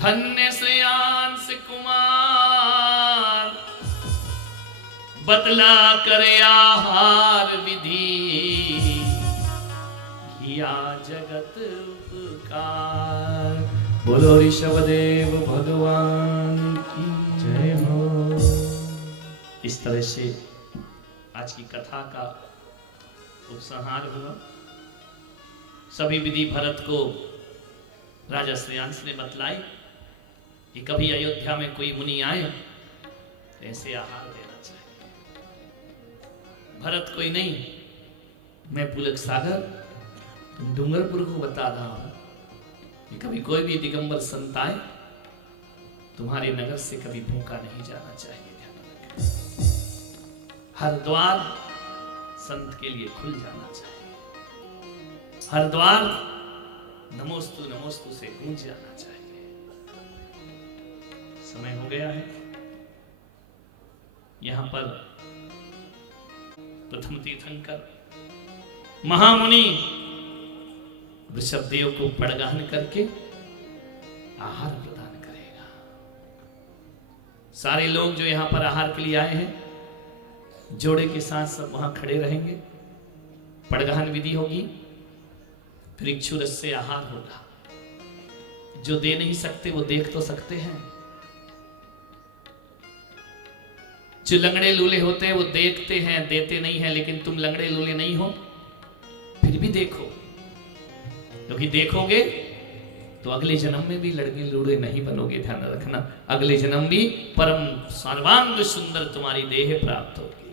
धन्य श्रेयांस कुमार, बतला करे आहार विधि, किया जगत उपकार। बोलो ऋषभदेव भगवान की जय हो। इस तरह से आज की कथा का उपसंहार हुआ। सभी विधि भरत को राजा श्रेयांस ने बतलाई कि कभी अयोध्या में कोई मुनि आए तो ऐसे आहार देना चाहिए। भरत कोई नहीं, मैं पुलक सागर डूंगरपुर को बता रहा हूं कि कभी कोई भी दिगंबर संत आए तुम्हारे नगर से कभी भूखा नहीं जाना चाहिए। ध्यान रखें, हर द्वार संत के लिए खुल जाना चाहिए, हर द्वार नमोस्तु नमोस्तु से गूंज जाना चाहिए। समय हो गया है। यहां पर प्रथम तीर्थंकर महामुनि ऋषभदेव को पड़गाहन करके आहार प्रदान करेगा। सारे लोग जो यहां पर आहार के लिए आए हैं, जोड़े के साथ सब वहां खड़े रहेंगे। पड़गाहन विधि होगी, फिर इक्षु रस से आहार होगा। जो दे नहीं सकते वो देख तो सकते हैं। जो लंगड़े लूले होते हैं वो देखते हैं, देते नहीं हैं। लेकिन तुम लंगड़े लूले नहीं हो, फिर भी देखो, क्योंकि देखोगे तो अगले जन्म में भी लड़के लूड़े नहीं बनोगे। ध्यान रखना, अगले जन्म भी परम सर्वांग सुंदर तुम्हारी देह प्राप्त होगी।